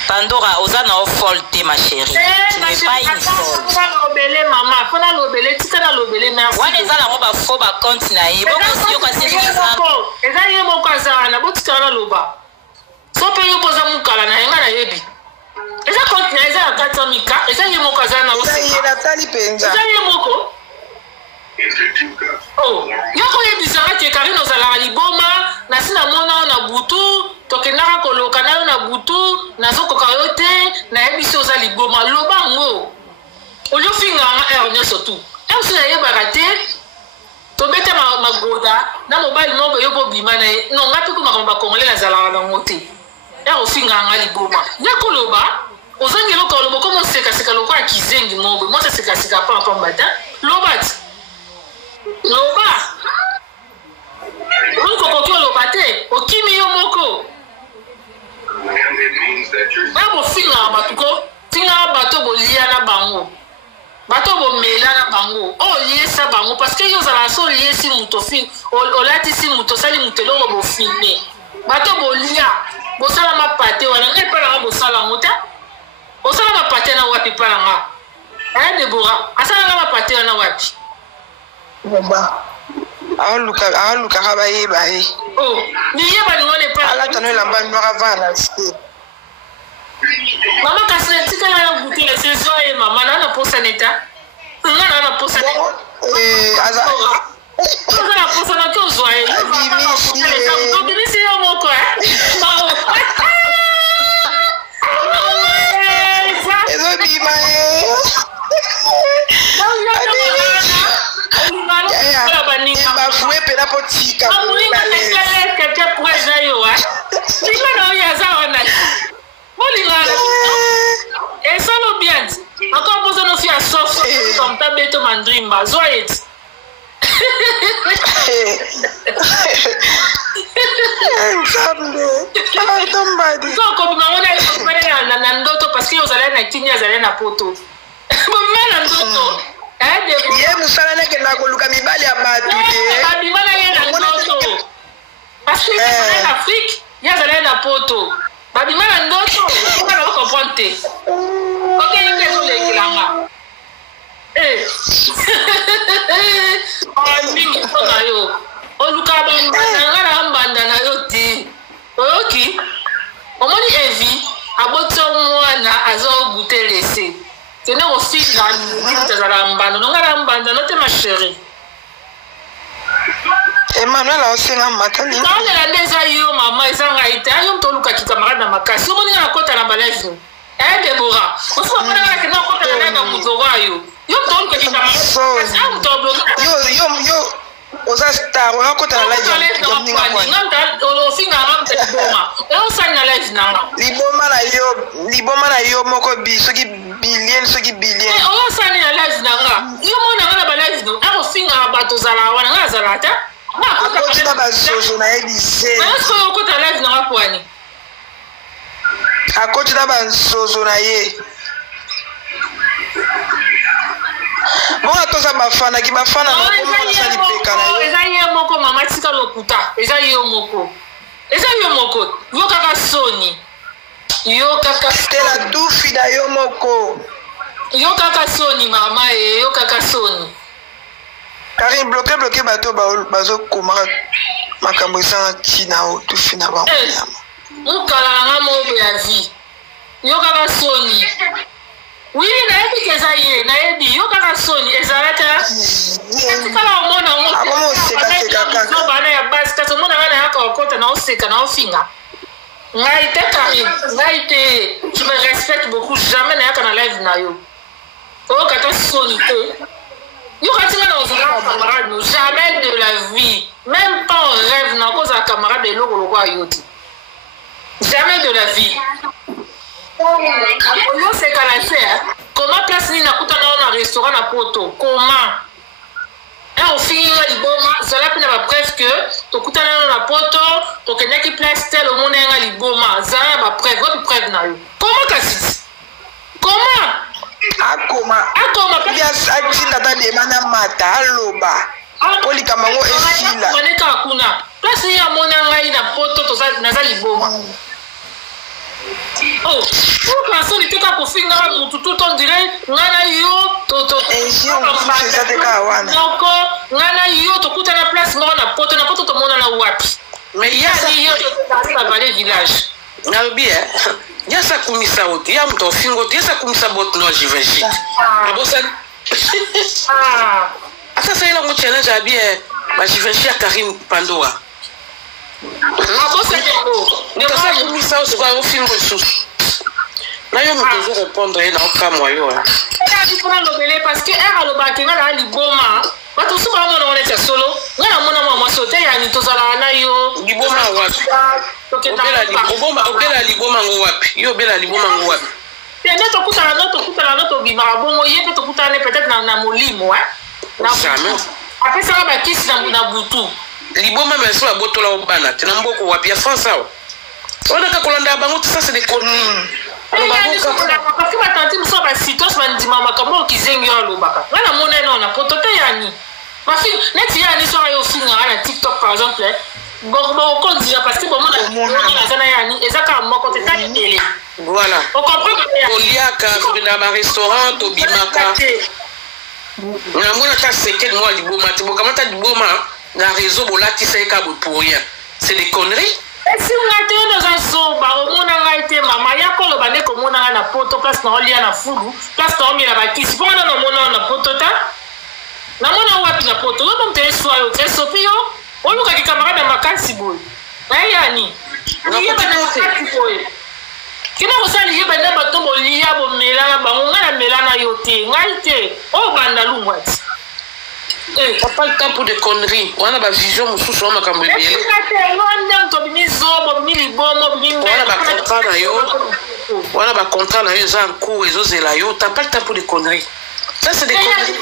Pandora oza na folle te ma chérie. Tu n'es pas une folle. lobele mama pona lobele tika na lobele merci wana eza nango bafo bacompte na ye bokosi yo kwasilikiza eza ye moko aza na botika na loba so mpe yo boza mokala na yenga na yebi eza compte na eza na 400 mika eza ye moko aza na eza ye natali mpenza eza ye moko yoko yebisanga te karine ozalaka liboma nasi namona na butu tokendaka koloka na yo na butu nazokoka yo te nayebisi oza liboma loba ngo oliofinganga ere nyonso tu mosi nayebaka te tobete magoda na mobali moko yo bobima na ye non nga mpe ko makambo bakongole nazalaka nango te ere ofinganga liboma yakoloba ozangi eloko oloba ko mosekaseka lokola kizengi mobe mwasi asekaseka pamba ta loba ti loba okokoki oloba te okimi yo moko na bofingaka bato ko tingaka bato bolia na bango bato bomela na bango oliesa bango parce que yo ozalaka so oliesi moto olatisi moto osali moto eloko bofilme bato bolia bosala mapate wana ngai mpalanga bosala yango te osala mapate na wapi mpalanga aya debora asalanga mapate wana wapi bomba alukaka bayeba ye niyeba ningo nepa alatano elamba noir avant na se mama kasi natikala na butele sezo ye mama nana posa neta nga nana posa aza na posa na tozwa ye obimisi yo moko ezobima ye bafue pena po tika esalo bien encore posa no fi asof comme ta beto mandrimba zwa it na ndoto parce que ozalai na kini azalai na poto bomema na ndoto ye mosala neke na koluka mibali ya bato te babima na ye na ndoto parce que azalai na afrique ye azalai na poto babima na ndoto oka na okomprendre te okei mpe ezolekelanga mingi mpona yo oluka bambanda nga na mbanda na yo te oyoki omoni evi aboti mwana azogute lese tene kofinga tazala mbanda nonga na mbanda no te ma chérie Emmanuel aosenga matani naolela nde eza yo mama eza ngai te ayo moto olukaki camarade na makasi omoninga nakota na balevini aye debora osi omonanga kenda okota na nanga moto oyo yo moto olukaki camarade ayo moto obloka yo oza star oyakota na live ofinganga mteliboma eosali na live nanga liboma na yo moko soki bilien soki bilien oyosali na live nanga yo monanga na balive no akofingaka bato ozala wana nga azala ta akoti na bazozo na ye lise oyo okota live nanga pwani akoti na bazozo na ye bonga toza bafanaki bafana naosali peka na yo eza ye moko mama tika lokuta eza yo moko yo kaka soni yo kaka tela tufi na yo moko yo kaka soni mama yo kaka soni kari bloke bato bazokomaka makambo ezanga ntina o tufi na bango nyama mokala nanga mobe ya vie yo kaka soni oui nayebi ke eza ye nayebi yo kaka soni ezala ta etikala omona ngobana ya basi kasi omona ngai nayaka okota na oseka na ofinga ngai te Karine ngai te je me respecte beaucoup jamais nayaka na live na yo oyoka ta soni te yo katinga na ozala camarade no jamais de la vie même pas en rêve na kozala camarade eloko lokwa yo te jamais de la vie oyoseka na se koma place nini nakutana yo na restaurant na poto koma ofinginga liboma zala mpe na bapreuve ke tokutana yo na poto tokendaki place tel omona yanga liboma zala na bapreuve wapi preuve na yo koma kasi koma akoma atinda ta dema na mata aloba po likamango esila maneka kuna place ya mona ngai na poto toza naza liboma oh parce que toka kofinga mutu tout on dirait ngana yo toto ça te kawana noko ngana yo to kuta na place mo na poto to mona na wapi mais il y a ça yo na vallée village na bien yasa kumisa wote ya mtu ofingo yasa kumisa bot no jivenji abosa sasa ile ngo challenge abie ba jivenji ya Karim Pandora abosa ndio sasa kumisa usikwa ofingo susu na yo mtu zo répondre na okamwa yo ya dipona lobele parce que era lobakenga na liboma bato suba mona wana cha solo ngana mona mama sote ya ni tozala na yo liboma wapi obela liboma ngo wapi yo bela liboma ngo wapi tena tokutana no bimara bongo yebe tokutana peut-être na molimo na jamais apesa ba kisi na butu liboma meso abotola obana tena mboko wapi ya France awo ona ka kolanda bango tout ça c'est des conneries parce que batanti muso ba sitos bandima makambo kizengi yo lobaka ngana mona no na potote yani mafi neti yani so yo finga na TikTok par exemple bon konzira parce que bon mona zana yani ezaka moko te tani tele voilà on comprend oliaka na ba restaurant to bimaka na mona ta seke moi liboma te bokamata liboma na réseau bolatisa eka pour rien c'est des conneries. Si on a été dans un zoo, on a été maman, il y a quoi le bané comme on a na poto, place na oli na fugu, place na omi na baki. Si on a na mona na poto ta, na mona wapi na poto, on peut soit au très sopio, on nous a dit camarade na makansi boy. Ayani, il y a pas de makansi boy. Kina osali yeba na bato bolia bo melana bango na melana yote, ngaite, o bandalu ngwati. T'as pas le temps pour des conneries. On a ma vision, mon sous-sol, ma cambre bébé. On a ma contrat, on a un cours, et autres, t'as pas le temps pour des conneries. Ça, c'est des conneries.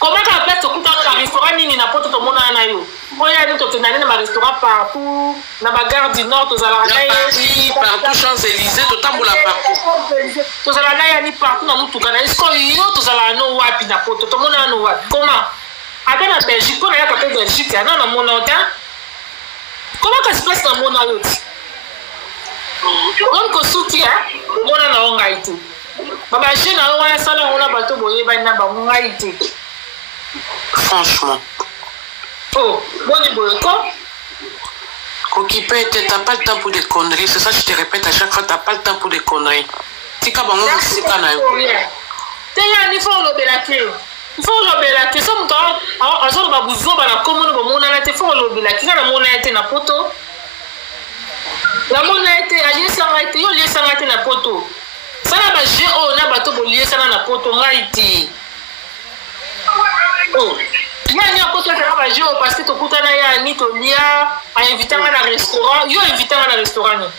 Comment la place au restaurant ni na poto to mona na yo. Moya ni to tenane na restaurant partout, na gare du Nord to zala na partout Champs-Élysées to tambola partout. To zala na ni partout na mutuka na esko yo to zala no wapi na poto to mona no wapi. Comment? Ata na Belgique, on a pas Belgique, na mona ota. Comment ça se passe na mona yo? On ko suki mona na onga itu. Baba jeune na wana sala ona bato boye ba na ba monga itu. Franchement. Oh, bon, Kokipé, t'as pas le temps pour des conneries. C'est ça que je te répète à chaque fois, t'as pas le temps pour des conneries. Tika bango sika na yo. Teya ni fo lo belake. Fo lo belake so mto azo ba buzo ba na komo no mona na te fo lo belake na mona ete na poto. La mona ete ali sanga ete yo li sanga ete na poto. Sala ba je o na bato bo li sanga na poto ngaiti. Oh, il y a un côté de travail parce que tu as un Nitolia à inviter à un restaurant. Il y a invité à un restaurant.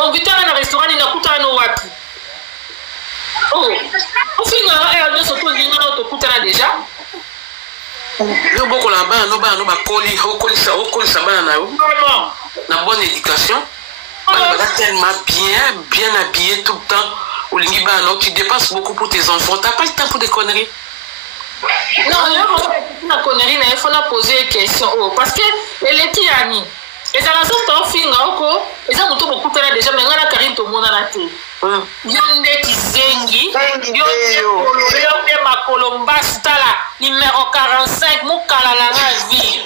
Invité à un restaurant, il y a un wapi. Oh, au final, il y a un autre qui est déjà. Yo boko la ba no ba koli sa ba na yo. Na bonne éducation. On va tellement bien habillé tout le temps. Au Lingiba, tu dépenses beaucoup pour tes enfants. T'as pas le temps pour des conneries. Non, la connerie, il faut poser une question. Oh, parce que les qui a mis. Et ça raison ton film encore. Et ça beaucoup beaucoup déjà mais on a Karim tout le monde à la télé. Yonde Kizengi, Yonde Makolomba Stala numéro 45 Mukala la vie.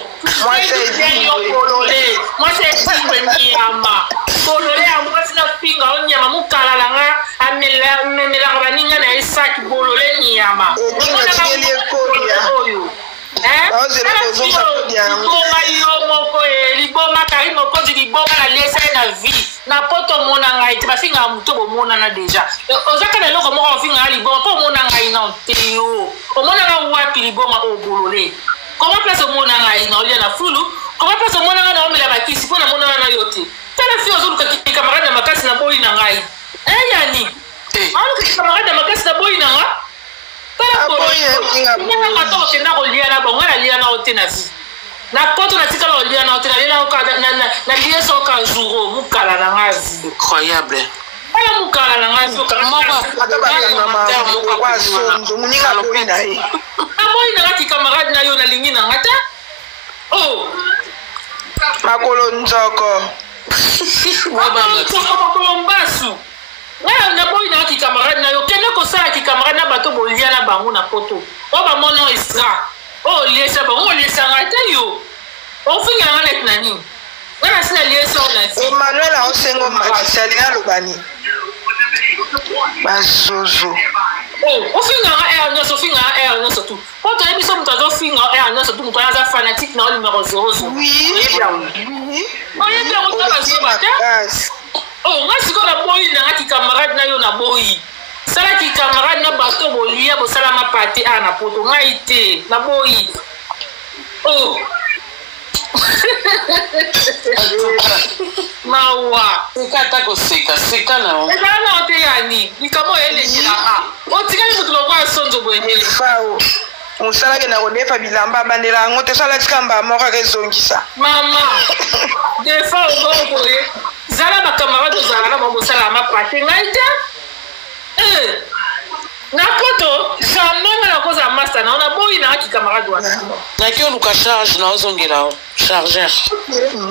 Moi c'est Timbeniama. Bololé à moi c'est la pinga on yama Mukala la amela baninga na Isaac Bololé nyama. Liboma Karim okozi liboma la lesa na vie na poto mona ngai te bafinga muto bo mona na deja ozaka na loko moko finga liboma po mona ngai na teo o mona na wapi liboma o bolole comment place mona ngai na olia na fulu comment place mona ngai na omela bakisi pona mona na yote tala fio zulu ka camarade na makasi na boyi na ngai yani ka camarade na makasi na boyi na nga tala boyi na ka to ke na olia na bonga na lia na ote na vie na poto na tika lo lia na otela lela na lia so ka jour mukala na ngazi incroyable ala mukala na ngazi kwa sonzo muninga lobi na ye amoi na kati camarade na yo na lingi na ngata oh makolo nzoko makolo mbasu na boy na kati camarade na yo kende ko sala ki camarade na bato bolia na bango na poto o ba mono extra oh liesa ba o liesa ngata yo o finga na net nani wana sina liesa na Emmanuel a osengo makisali na lobani bazozo o finga na finga no so tu poto ebi so mutazo finga no so tu mutana za fanatique na numéro 00 oui o yebi o to ba ziba ta oh nga siko na boy na ngati camarade na yo na boy sala ki camarade na bato bolia bo sala ma party na poto nga ite na boy oh mawa ukata ko seka na eza na ote yani nikamo ele jila o tikali mutu lokwa sonzo boyele fao musala ke na kodefa bilamba bandela ngo te sala tikamba moko kezongisa mama defa o boye zala ba camarade zala na bo sala ma party nga ite na poto jamais na koza master na ona boy na ki camarade wana na ki oluka charge na ozongela chargeur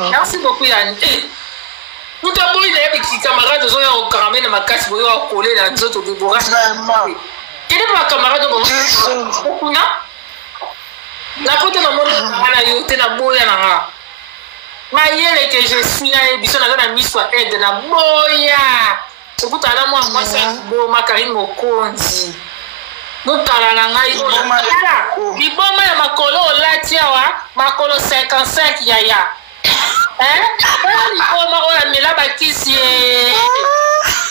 merci beaucoup yani muta boy na ki camarade zo ya okarame na makasi boyo ya coller na nzoto de boras vraiment kile ba camarade bo kuna na poto na mona na yo te na boya na nga ma yele que je suis na biso na miswa aide na boya okutana mwa sa bo makarine mokonzi mukala na ngai liboma ya makolo olati awa makolo 55 yaya tala liboma oyo amela bakisi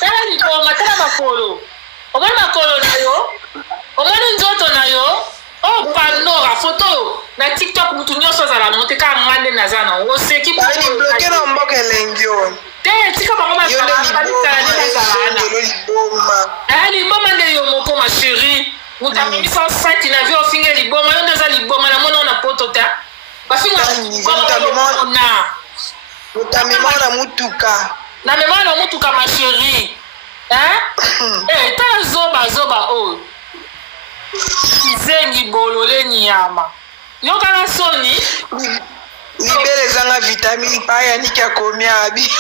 tala liboma tala makolo omoni makolo na yo omoni nzoto na yo o pandora foto na tiktok mutu nyonso azala nango te kaka ngande naza nango oseki bloke na mboka elengi oyo te tika bango liboma nde yo moko ma chérie mutu amemisa osaki na vi ofinge liboma yo nde eza liboma na mona na poto ta bafinga mutamema na mutuka na mema na mutuka ma chérie tala zoba oyo izengi bolole nyama yokana soni libele ezanga vitamine paya niki akomia abi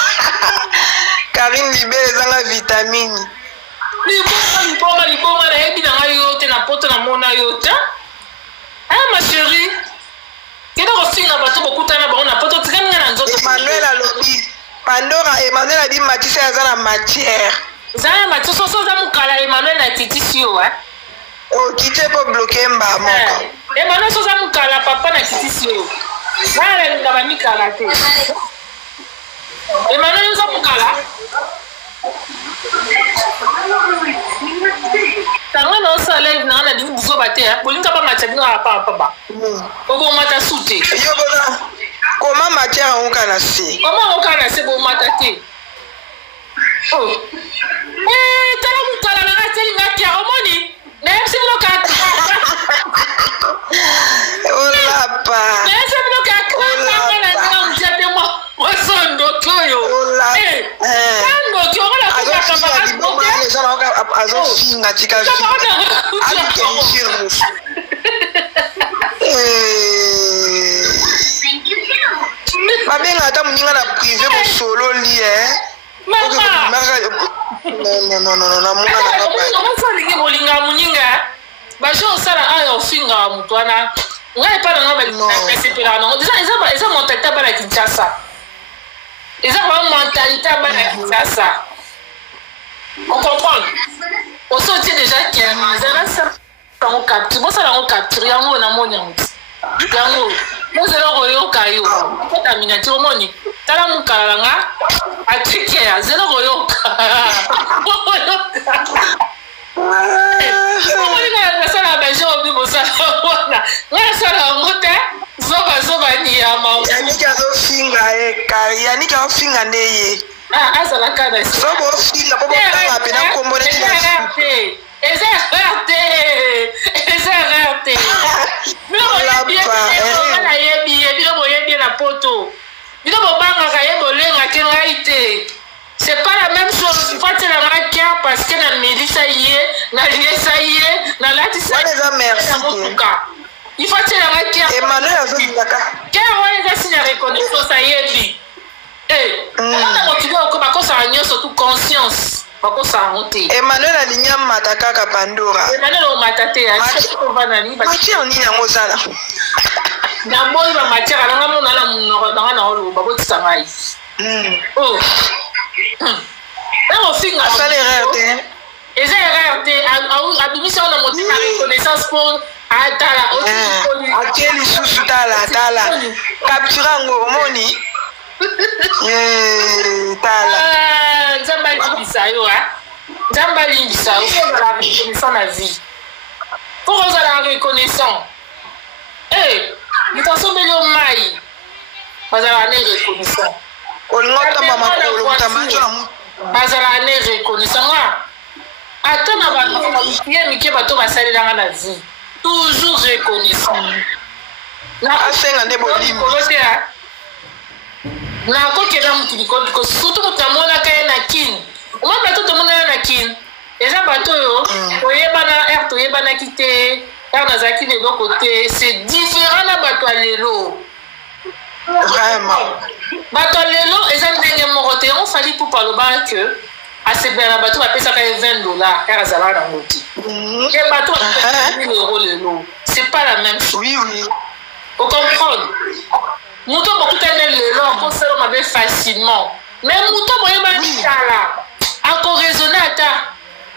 Karine libele ezanga vitamine liboma na yebi na ngai yo te na poto na mona yo te ma chérie kende kofinga bato bokutana bango na poto tikani nga na nzoto Emmanuel alobi Pandora Emmanuel abi matisa aza na matière eza na matière soso oza mokala Emmanuel na kitisi yo okite po bloke mba moko Emmanuel soso oza mokala papa na kitisi yo nayalinga bamikala te Emmanuel oza mokala tanga na osala na na dingi buzo bate bolinga ba matcha bino apa ba obo mata sute yo bona koma matière onka na se koma onka na se bo mata te oh tala mukala na teli ngakia omoni na yesi bino ka olapa na yesi bino ka na na mjate mo wasondo toyo kando kyo wala kwa kama azofinga tika alukelishir musu babenga ata moninga na privé mosolo li namonanaosalingi bolinga moninga bajo osala aya ofinga moto wana ngai epa nanga basepelaka nango eza mentalité bana kinshasa eza ba mentalité bana kinshasa on comprend oso tie déjà kema ezala sango capture bosala yango capture yango na moni yango mozela koyoka yo kota miniature omoni tala mokala nanga atrikea zela koyoka omoninga nasala baje obi bosala wana ngai asala yango te zoba niyama yaniki azofinga yaniki azofinga nde ye azalaka na sobo ofinga po botanga pena kombo neti eza rarte nayebi poto bino bobangaka ye bolenga te ngai te. C'est pas la même chose. Il faut que la kia parce que na milisa ye, na liesa ye, na latisa. Il faut que la kia. Emmanuel azobindaka. Quel est le signe de reconnaissance à yebi? Eh, on a motivé au combat qu'on s'en surtout conscience. Pas qu'on s'en monte. Emmanuel alinya mataka ka Pandora. Emmanuel au matate à chaque fois nani. Matière ni na mozala. Na moi ba matière ala ngamo na la munoro na olo ba botisa ngai. Oh. On finit ça l'erreur et c'est erreur à mission on a monté la reconnaissance pour atala akeli susu tala capturango moni tala nzamba libisa yo nzamba libisa yo la reconnaissance na vie pour on la reconnaissance eh nous t'en sommes le mai bazala ne reconnaissance olingota mama ko tamanjo bazala ne reconnaissant ata na ba mike bato basalelanga na vie toujours reconnaissant na asenga nde bolimbo na kokela mutu likolo surtout mutu amonaka ye na kini oma bato tomonana na kini eza bato oyo toyebana r toyebanaki te r nazalaki na eloko te c'est différent na bato ya lelo vraiment bato lelo eza ndenge moko te on fali pour paloba que asebela bato bapesaka ye $20 car azala na ngoti et bato €1000 lelo c'est pas la même chose. Oui. Vous comprenez? Mouton beaucoup de lelo on sait on avait facilement mais mouton moyen là encore raisonner ata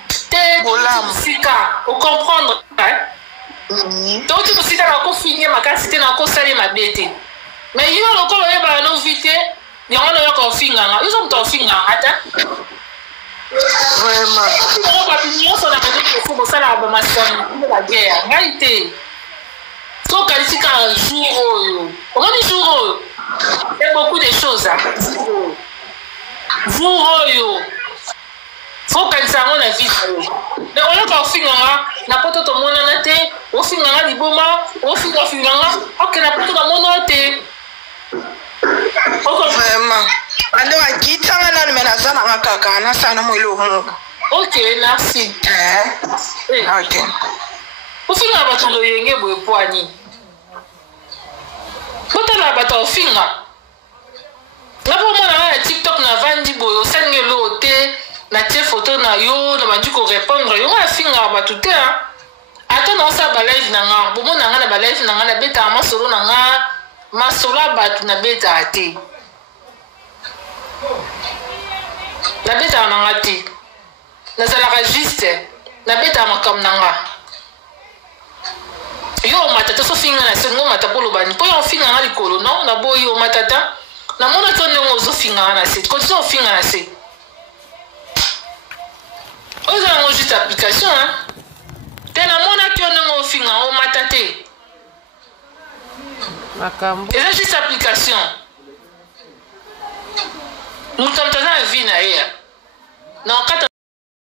te sika au comprendre hein donc tu sika na ko finir makasi na ko sali mabete. Mais il y a encore une novité, il y a un finga, ils ont un finga, attends. Vraiment. On va finir sur la maison pour ça la guerre. Réalité. Trop qualifié un jour. Comment dit jour? Il y a beaucoup de choses. Jour. Faut qu'elle s'arrête la vie. Mais on a pas finga, n'a pas tout le monde en a été, au finga, du boma, au finga, ok, n'a pas tout le monde en a été. Vraiment. Ando akitanga na nimena sana ngakaka na sana mwilo mungu. Ok, merci. Ok. Ufinga batondo yenge boye poani. Botala bato ufinga. Na po mona na TikTok na vandi boye osengelo te na tie photo na yo na bandi ko répondre yo afinga bato te. Ata na sa ba live na nga, bo mona nga na ba live na nga na beta masolo na nga. Masola batu na beta ate na beta na ngati na zalaka juste na beta makam nanga yo matata so finga na sengo matapolo bani po yo finga na likolo non na boy yo matata na mona tonne ngo zo finga na se ko zo finga na se oza ngo juste application hein te na mona tonne ngo finga o matate. Et là, juste application. Nous sommes dans la vie. Non,